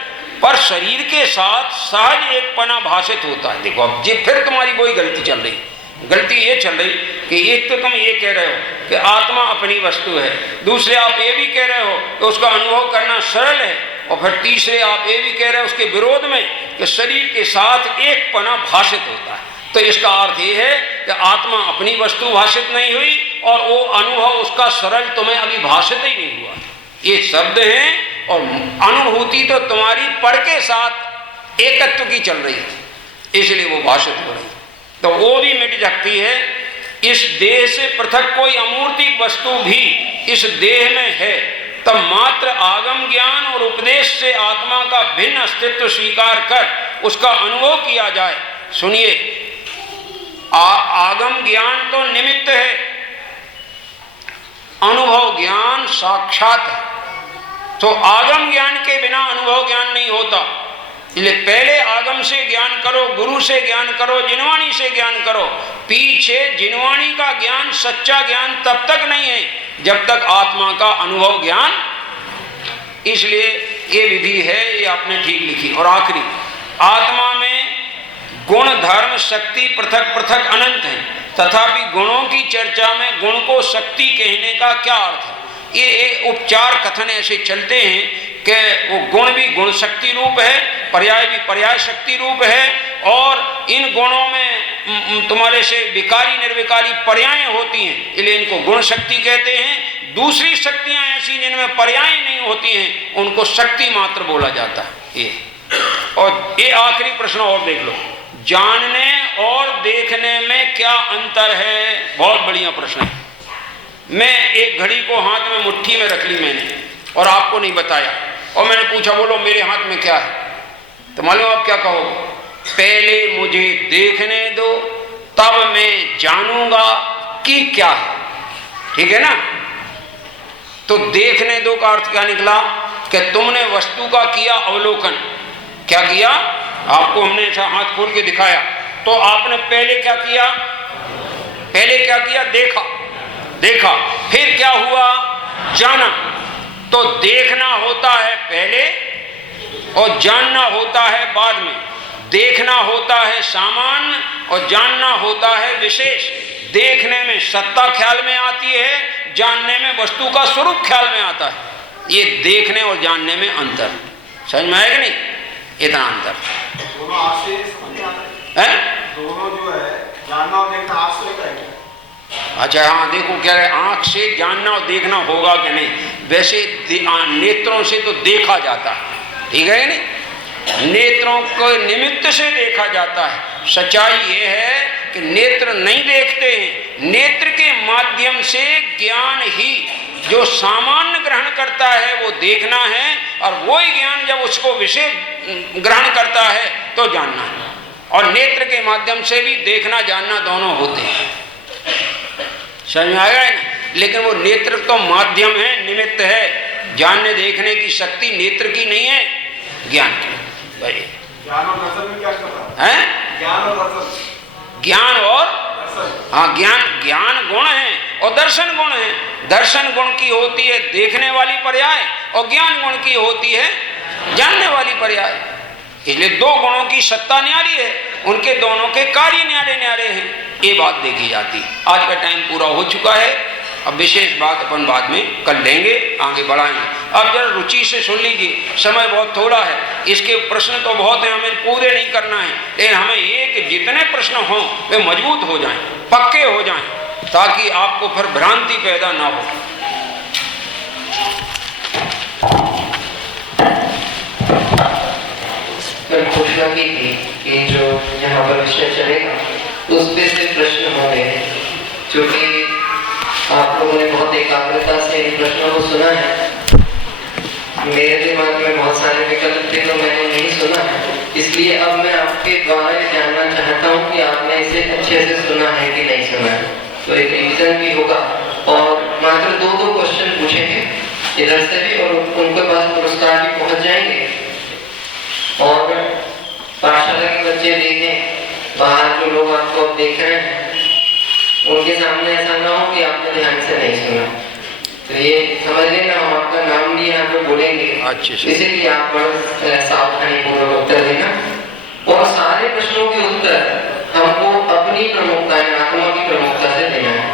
पर शरीर के साथ सहज एकपना भाषित होता है। देखो, अब फिर तुम्हारी वही गलती चल रही। गलती ये चल रही कि एक तो तुम ये कह रहे हो कि आत्मा अपनी वस्तु है, दूसरे आप ये भी कह रहे हो कि उसका अनुभव करना सरल है, और फिर तीसरे आप ये भी कह रहे हो उसके विरोध में कि शरीर के साथ एकपना भाषित होता है। तो इसका अर्थ ये है कि आत्मा अपनी वस्तु भाषित नहीं हुई और वो अनुभव उसका सरल तुम्हें अभी भाषित ही नहीं हुआ। ये शब्द हैं और अनुभूति तो तुम्हारी पर के साथ एकत्व की चल रही है, इसलिए वो भाषित हो रही है। तो वो भी मिट सकती है। इस देह से पृथक कोई अमूर्तिक वस्तु भी इस देह में है, तब मात्र आगम ज्ञान और उपदेश से आत्मा का भिन्न अस्तित्व स्वीकार कर उसका अनुभव किया जाए। सुनिए, आगम ज्ञान तो निमित्त है, अनुभव ज्ञान साक्षात है। तो आगम ज्ञान के बिना अनुभव ज्ञान नहीं होता। इसलिए पहले आगम से ज्ञान करो, गुरु से ज्ञान करो, जिनवाणी से ज्ञान करो। पीछे जिनवाणी का ज्ञान, सच्चा ज्ञान तब तक नहीं है जब तक आत्मा का अनुभव ज्ञान। इसलिए ये विधि है, ये आपने ठीक लिखी। और आखिरी, आत्मा में गुण धर्म शक्ति पृथक पृथक अनंत है, तथापि गुणों की चर्चा में गुण को शक्ति कहने का क्या अर्थ है? ये उपचार कथन ऐसे चलते हैं कि वो गुण भी गुण शक्ति रूप है, पर्याय भी पर्याय शक्ति रूप है, और इन गुणों में तुम्हारे से विकारी निर्विकारी पर्याय होती हैं, इसलिए इनको गुण शक्ति कहते हैं। दूसरी शक्तियां ऐसी जिनमें पर्याय नहीं होती हैं उनको शक्ति मात्र बोला जाता है। ये और ये आखिरी प्रश्न और देख लो, जानने और देखने में क्या अंतर है? बहुत बढ़िया प्रश्न है। मैं एक घड़ी को हाथ में मुट्ठी में रख ली मैंने और आपको नहीं बताया, और मैंने पूछा बोलो मेरे हाथ में क्या है, तो मालूम आप क्या कहोगे? पहले मुझे देखने दो तब मैं जानूंगा कि क्या है। ठीक है ना? तो देखने दो का अर्थ क्या निकला कि तुमने वस्तु का किया अवलोकन। क्या किया? आपको हमने ऐसा हाथ खोल के दिखाया, तो आपने पहले क्या किया? पहले क्या किया? देखा। फिर क्या हुआ? जाना। तो देखना होता है पहले और जानना होता है बाद में। देखना होता है सामान्य और जानना होता है विशेष। देखने में सत्ता ख्याल में आती है, जानने में वस्तु का स्वरूप ख्याल में आता है। ये देखने और जानने में अंतर, समझ में आएगा नहीं? इतना अंतर दोनों आँख से समझ में आता है। दोनों जो है जानना और देखना आँख से होता है। अच्छा हाँ, देखो क्या है, आंख से जानना और देखना होगा कि नहीं? वैसे नेत्रों से तो देखा जाता है, ठीक है नहीं? नेत्रों को निमित्त से देखा जाता है। सच्चाई ये है कि नेत्र नहीं देखते हैं, नेत्र के माध्यम से ज्ञान ही जो सामान्य ग्रहण करता है वो देखना है, और वही ज्ञान जब उसको विशेष ग्रहण करता है तो जानना है। और नेत्र के माध्यम से भी देखना जानना दोनों होते हैं, समझ में आएगा ना? लेकिन वो नेत्र तो माध्यम है, निमित्त है। जानने देखने की शक्ति नेत्र की नहीं है, ज्ञान की। भाई ज्ञान और दर्शन में क्या करता है? ज्ञान और दर्शन, ज्ञान और दर्शन, हाँ, ज्ञान गुण है और दर्शन गुण है। दर्शन गुण की होती है देखने वाली पर्याय, और ज्ञान गुण की होती है जानने वाली पर्याय। इसलिए दो गुणों की सत्ता न्यारी है, उनके दोनों के कार्य न्यारे न्यारे हैं, ये बात देखी जाती है। आज का टाइम पूरा हो चुका है, अब विशेष बात अपन बाद में कर लेंगे, आगे बढ़ाएंगे। अब जरा रुचि से सुन लीजिए, समय बहुत थोड़ा है, इसके प्रश्न तो बहुत हैं, हमें पूरे नहीं करना है, लेकिन हमें ये कि जितने प्रश्न हों वे मजबूत हो जाएं, पक्के हो जाएं, ताकि आपको फिर भ्रांति पैदा ना हो। घोषणा की थी कि जो यहाँ पर विषय चलेगा उस पे से प्रश्न होंगे, क्योंकि आप लोगों ने बहुत एकाग्रता से इन प्रश्नों को सुना है। मेरे दिमाग में बहुत सारे विकल्प थे तो मैंने नहीं सुना है, इसलिए अब मैं आपके द्वारा ये जानना चाहता हूँ कि आपने इसे अच्छे से सुना है कि नहीं सुना है। तो एक रिविजन भी होगा, और मात्र दो क्वेश्चन पूछेंगे इधर से भी, और उनके पास पुरस्कार भी पहुँच जाएंगे। और पाठशाला के बच्चे देखें, बाहर जो लोग आपको अब देख रहे हैं उनके सामने ऐसा ना हो कि आपने ध्यान से नहीं सुना। तो ये समझ लेना, हम आपका नाम भी यहाँ पे बोलेंगे, इसीलिए आप बड़ा सावधानी पूर्वक उत्तर देना। और सारे प्रश्नों के उत्तर हमको अपनी प्रमुखता आत्मा की प्रमुखता से देना है।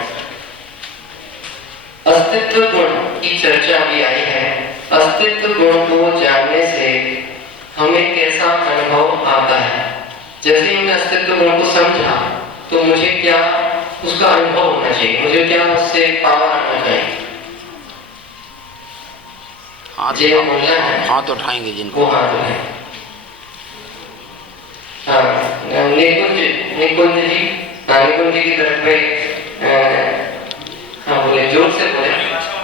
अस्तित्व गुण की चर्चा भी आई है। अस्तित्व गुण को जानने से हमें कैसा अनुभव आता है? जैसे हमने अस्तित्व गुण को समझा तो मुझे क्या उसका अनुभव होना चाहिए, मुझे क्या उससे पावर आना चाहिए? हाथ उठाएंगे जिनको, वो हाथ उठाए। हाँ, निकुंज जी, निकुंज जी की तरफ में हाँ बोले, जोर से बोले,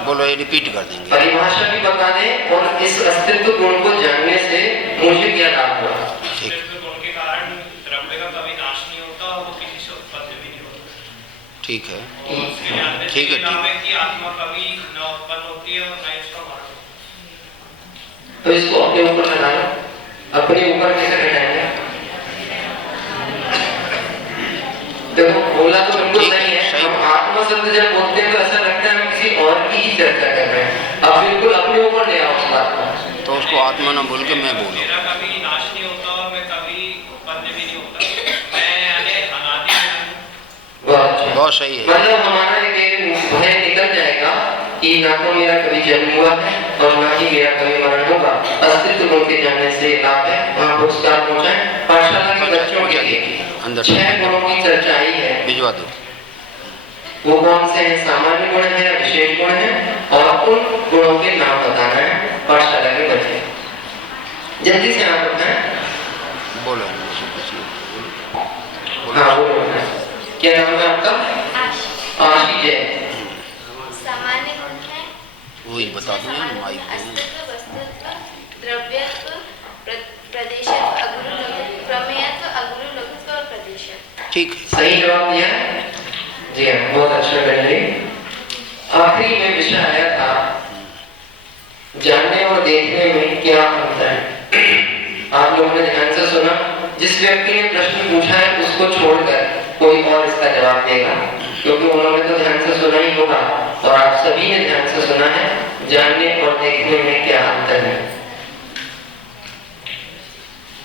बोलो, ये रिपीट कर देंगे। परिभाषा भी बता दें, और इस अस्तित्व गुण को जानने से मुझे क्या लाभ हुआ? अस्तित्व गुण के कारण द्रव्य का कभी नाश नहीं होता, वो किसी से उत्पन्न भी नहीं होता। ठीक है, उसके जानने से ठीक है, ये लाभ है कि आत्मा कभी न उत्पन्न होती है और न इसका मरण होता। तो इसको अपने ऊपर लगाना, अपने ऊपर कैसे घटाएंगे? देखो बोला तो बिल्कुल सही है, हम आत्मा शब्द जब बोलते हैं तो ऐसा लगता है हम किसी और की ही चर्चा कर रहे हैं। अब बिल्कुल अपने ऊपर ले आओ उस बात को। तो उसको आत्मा न बोल के मैं बोलूं। मेरा कभी नाश नहीं होता और मैं कभी उत्पन्न भी नहीं होता, मैं यानी अनादि हूं। बहुत सही है। मतलब हमारा ये भय निकल जाएगा कि ना तो मेरा कभी जन्म हुआ है और ना ही मेरा कभी मरण होगा। अस्तित्व गुण के जानने से लाभ है, वहाँ पुरस्कार पहुँचाए। पाठशाला के बच्चों के लिए अंदर 6 गुणों की चर्चा आई है, भिजवा दो। वो कौन से हैं? सामान्य गुण है या विशेष गुण है, और उन गुणों के नाम बताना है पाठशाला के बच्चे। जल्दी से आप बताएं। बोलो। हाँ बोलो, क्या नाम है आपका? आशीष है। सामान्य गुण है, वही बता दूं ना, माइक पे। अस्तित्व, वस्तुत्व, द्रव्यत्व, प्रदेशत्व, अगुरु लघुत्व, प्रमेयत्व, अगुरु लघुत्व और प्रदेशत्व। ठीक है, सही जवाब दिया जी हाँ, बहुत अच्छा बहन। आखिरी में विषय आया था जानने और देखने में क्या अंतर है। आप लोगों ने ध्यान से सुना, जिस व्यक्ति ने प्रश्न पूछा है उसको छोड़कर कोई और इसका जवाब देगा, क्योंकि उन्होंने तो ध्यान से सुना ही होगा, और आप सभी ने ध्यान से सुना है। जानने और देखने में क्या अंतर है?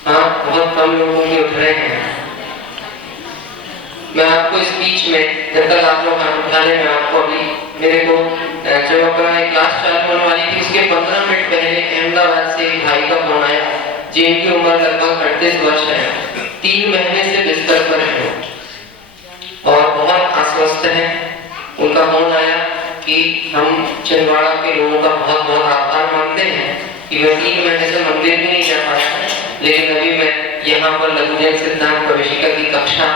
हाँ, बहुत कम लोगों के उठ रहे हैं। मैं आपको इस बीच में, जब तक आप लोग हाथ उठा लें, मैं आपको अभी मेरे को जब अपना क्लास चालू होने वाली थी उसके 15 मिनट पहले अहमदाबाद से एक भाई का फोन आया जिनकी उम्र लगभग 38 वर्ष है, 3 महीने से बिस्तर पर है और बहुत अस्वस्थ है। उनका फोन आया कि हम छिंदवाड़ा के लोगों का बहुत बहुत आभार मानते हैं कि मैं 3 महीने से मंदिर भी नहीं जा पाया, लेकिन अभी मैं यहाँ पर लघु जैन सिद्धांत प्रवेशिका की कक्षा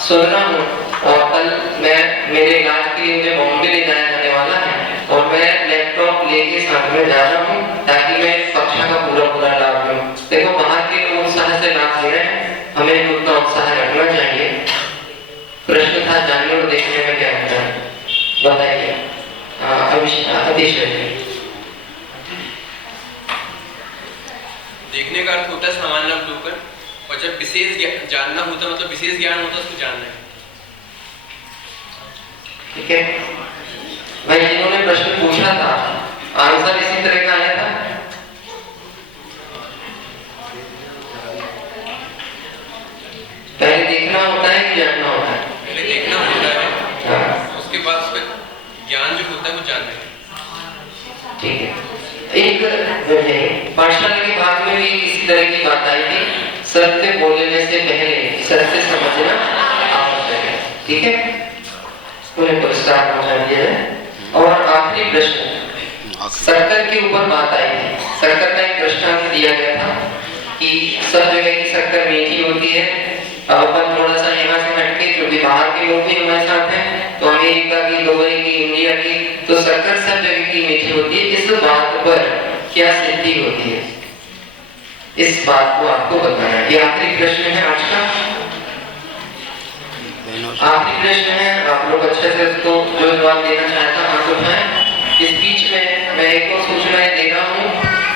सुन रहा हूँ और कल मैं मेरे इलाज के लिए मुझे बॉम्बे ले जाया जाने वाला है और मैं लैपटॉप लेके साथ में जा रहा हूँ ताकि मैं कक्षा का पूरा लाभ लूँ। देखो बाहर के लोग उत्साह से लाभ ले रहे हैं, हमें भी उतना उत्साह रखना चाहिए। प्रश्न था जानने और देखने में क्या होता है, बताइए। देखने का अर्थ होता है सामान्य लाभ होकर, और जब विशेष जानना होता है मतलब विशेष ज्ञान होता है उसको जानना है। ठीक है भाई, जिन्होंने प्रश्न पूछा था आंसर इसी तरह का आया था। पहले देखना होता है कि जानना होता है? पहले देखना होता है, उसके बाद उसका ज्ञान जो होता है वो जानना है। ठीक है, एक पाठशाला के भाग में भी इसी तरह की बात आई थी, सत्य बोलने से पहले सत्य समझना आवश्यक है। ठीक है, उन्हें पुरस्कार पहुंचा दिया है। और आखिरी प्रश्न शक्कर के ऊपर बात आई थी। शक्कर का एक दृष्टांत दिया गया था कि सब जगह की शक्कर मीठी होती है। अब अपन थोड़ा सा यहाँ से हटके, क्योंकि बाहर के लोग भी हमारे साथ हैं, तो अमेरिका की, दुबई की, इंडिया की, तो शक्कर सब जगह की मीठी होती है। इस बात पर क्या सिद्धि होती है, इस बात को आपको बताना है। ये आखिरी प्रश्न है आज का, आखिरी प्रश्न है। आप लोग अच्छे से उसको जो जवाब देना चाहता हाथ उठाएं। इस बीच में मैं एक और सूचना दे रहा हूँ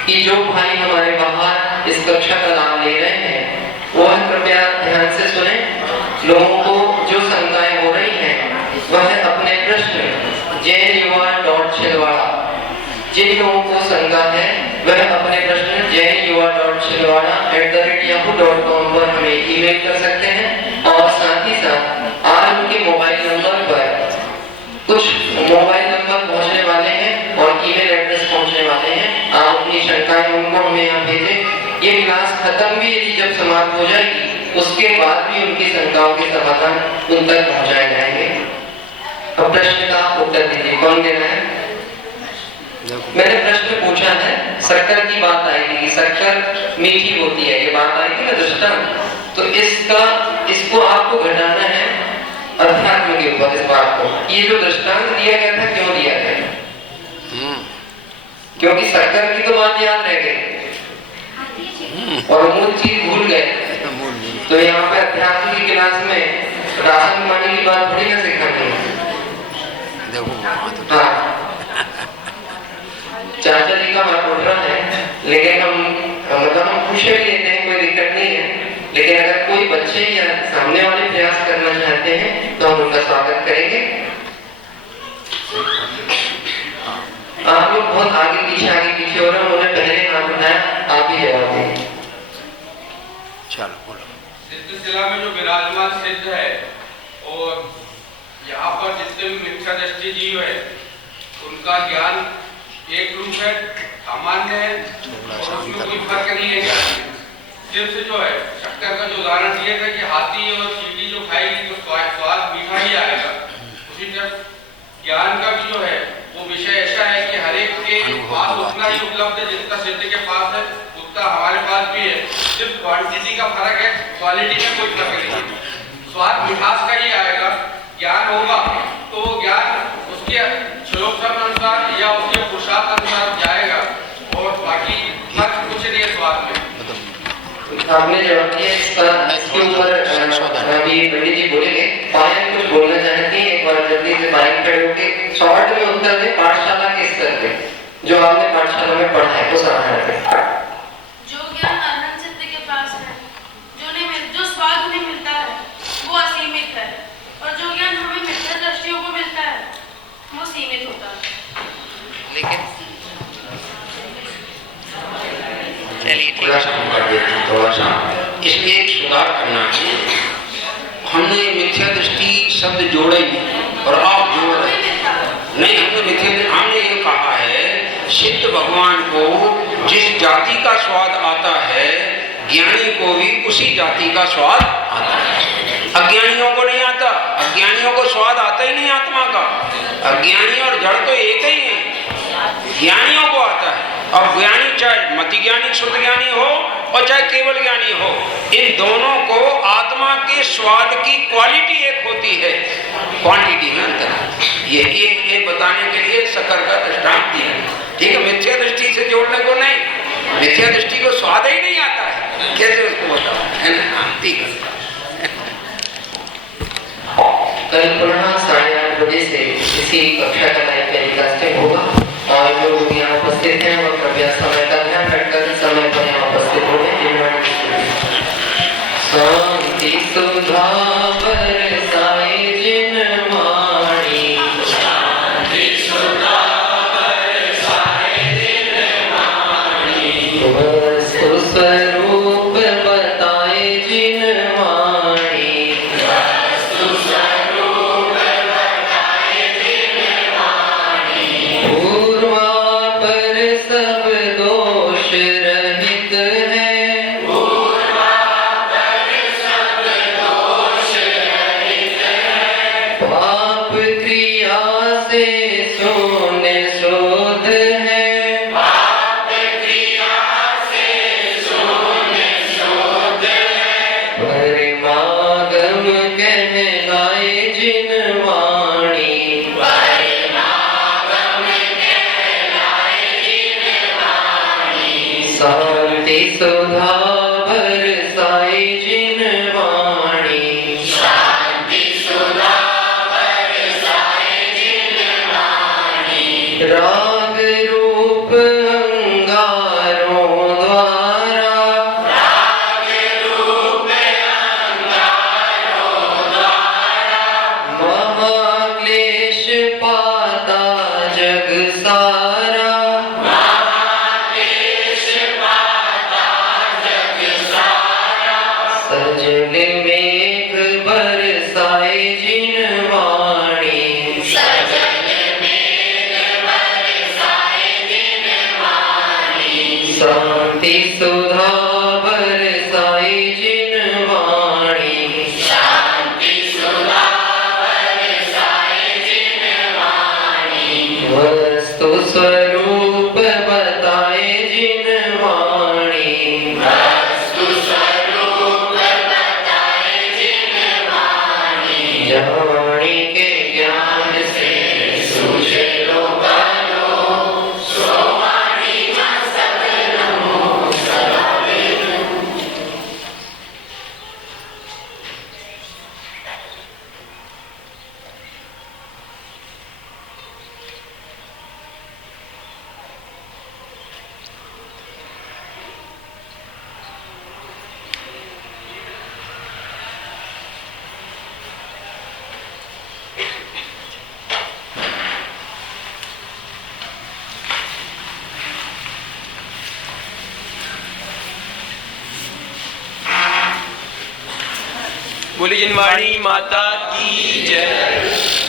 कि जो भाई हमारे बाहर इस कक्षा का लाभ ले रहे हैं वह कृपया ध्यान से सुने। लोगों को जो शंकाएं हो रही हैं वह अपने प्रश्न jainयुवा.छिंदवाड़ा, जिन लोगों को शंका है वह अपने प्रश्न jainयुwa.छिंदवाड़ा@yahoo.com पर हमें ईमेल कर सकते हैं। और साथ ही साथ आज उनके मोबाइल नंबर पर कुछ मोबाइल नंबर पहुंचने वाले हैं और ईमेल एड्रेस पहुंचने वाले हैं। आप अपनी शंकाएं उनको हमें यहाँ भेजें। ये क्लास खत्म भी यदि जब समाप्त हो जाएगी उसके बाद भी उनकी शंकाओं के समाधान उन तक पहुंचाए जाएंगे। अब प्रश्न का उत्तर दीजिए, कौन देना है? मैंने प्रश्न पूछा है, शक्कर की बात आई थी, शक्कर मीठी होती है, ये बात आई थी ना दृष्टांत, तो इसको आपको घटाना है अध्यात्म के ऊपर। इस बात को, ये जो दृष्टांत दिया गया था क्यों दिया गया? क्योंकि शक्कर की तो बात याद रह गई और मूल चीज भूल गए। तो यहाँ पे अध्यात्म की क्लास में राशन पानी की बात थोड़ी ना सिखानी है। हाँ, चाचा जी का हाथ उठ रहा है, लेकिन हम खुशी भी लेते हैं, कोई दिक्कत नहीं है। लेकिन अगर कोई बच्चे या सामने वाले प्रयास करना चाहते हैं तो हम उनका स्वागत करेंगे। आप लोग बहुत आगे पीछे हो रहे हैं, उन्होंने पहले हाथ उठाया, आप ही जवाब दें। चलो बोलो। सिद्धशिला में जो विराजमान सिद्ध है और यहाँ पर जितने भी मिथ्या दृष्टि जीव है उनका ज्ञान एक रूप है, सामान्य है और उसमें कोई फर्क नहीं है। सिर्फ जो है शक्कर का जो उदाहरण दिया था कि हाथी और चींटी जो खाएगी तो स्वाद मीठा ही आएगा, उसी तरह ज्ञान का भी जो है वो विषय ऐसा है कि हर एक के पास उतना ही उपलब्ध है जितना सिद्ध के पास है उतना हमारे पास भी है। सिर्फ क्वांटिटी का फर्क है, क्वालिटी में कोई फर्क नहीं है। स्वाद मिठास का ही आएगा। ज्ञान होगा तो वो ज्ञान उसके प्रयोगक्रम अनुसार या उसके पुरुषार्थ अनुसार जाएगा और बाकी फर्क कुछ नहीं है स्वाद में। आपने जवाब दिया, इसके ऊपर अभी पंडित जी बोलेंगे। पायल कुछ बोलना चाहती हैं, एक बार जल्दी से बाइक खड़े होके शॉर्ट में उत्तर दें। पाठशाला के स्तर पे जो आपने पाठशाला में पढ़ा है उस आधार पे। जो ज्ञान अनंत सिद्ध के पास है, जो स्वाद उन्हें मिलता है वो असीमित है और जो ज्ञान हमें मिथ्या दृष्टियों को मिलता है वो सीमित होता है। लेकिन चलिए थोड़ा सा हम कर देते हैं, थोड़ा सा इसमें एक सुधार करना है। हमने मिथ्या दृष्टि शब्द जोड़े और आप जोड़ रहे नहीं, हम ठीक है, मिथ्या हमने ये कहा है सिद्ध भगवान को जिस जाति का स्वाद आता है ज्ञानी को भी उसी जाति का स्वाद आता है। अज्ञानियों को नहीं आता, अज्ञानियों को स्वाद आता ही नहीं आत्मा का। अज्ञानी और जड़ तो एक ही है, ज्ञानियों को आता है। अब ज्ञानी चाहे मति ज्ञानी शुद्ध ज्ञानी हो और चाहे केवल ज्ञानी हो, इन दोनों को आत्मा के स्वाद की क्वालिटी एक होती है, क्वांटिटी में अंतर है। ये बताने के लिए शक्कर का दृष्टांत दिया। ठीक है, मिथ्या दृष्टि से जोड़ने को नहीं, मिथ्या दृष्टि को स्वाद ही नहीं आता है, कैसे उसको बताओ, है ना? ठीक है। कल पूर्णा 8:30 बजे से इसी कक्षा का लाइव टेलीकास्टिंग होगा और जो यहाँ उपस्थित हैं वो कृपया समय का ध्यान रखकर समय पर यहाँ उपस्थित होंगे। शांति सुधा बरसाए जिन वाणी, शांति सुधा बरसाए जिन वाणी, वस्तु स्वरूप बताए जिन वाणी, वस्तु स्वरूप बताए जिन वाणी, पूर्वापर सब दोष रहित है, पाप क्रिया से शून्य शोध है, पाप क्रिया से शून्य शोध है, परमागम कहलाए जिन वाणी, परमागम कहलाए जिन वाणी, शांति सुधा बरसाए जिन वाणी, शांति सुधा राग रूप अंगारों द्वारा, राग रूप अंगारों द्वारा, महाक्लेश पाता जग सारा, महाक्लेश पाता जग सारा, सजल मेघ बरसाए जिन वाणी, सजल शांति सुधा बरसाए जिन वाणी, शांति सुधा बरसाए जिन वाणी, वस्तु स्वरूप बताए जिन वाणी, वस्तु स्वरूप बताए जिन वाणी, जाने के ज्ञान से सूझे लोका बोली जिनवाणी माता की जय।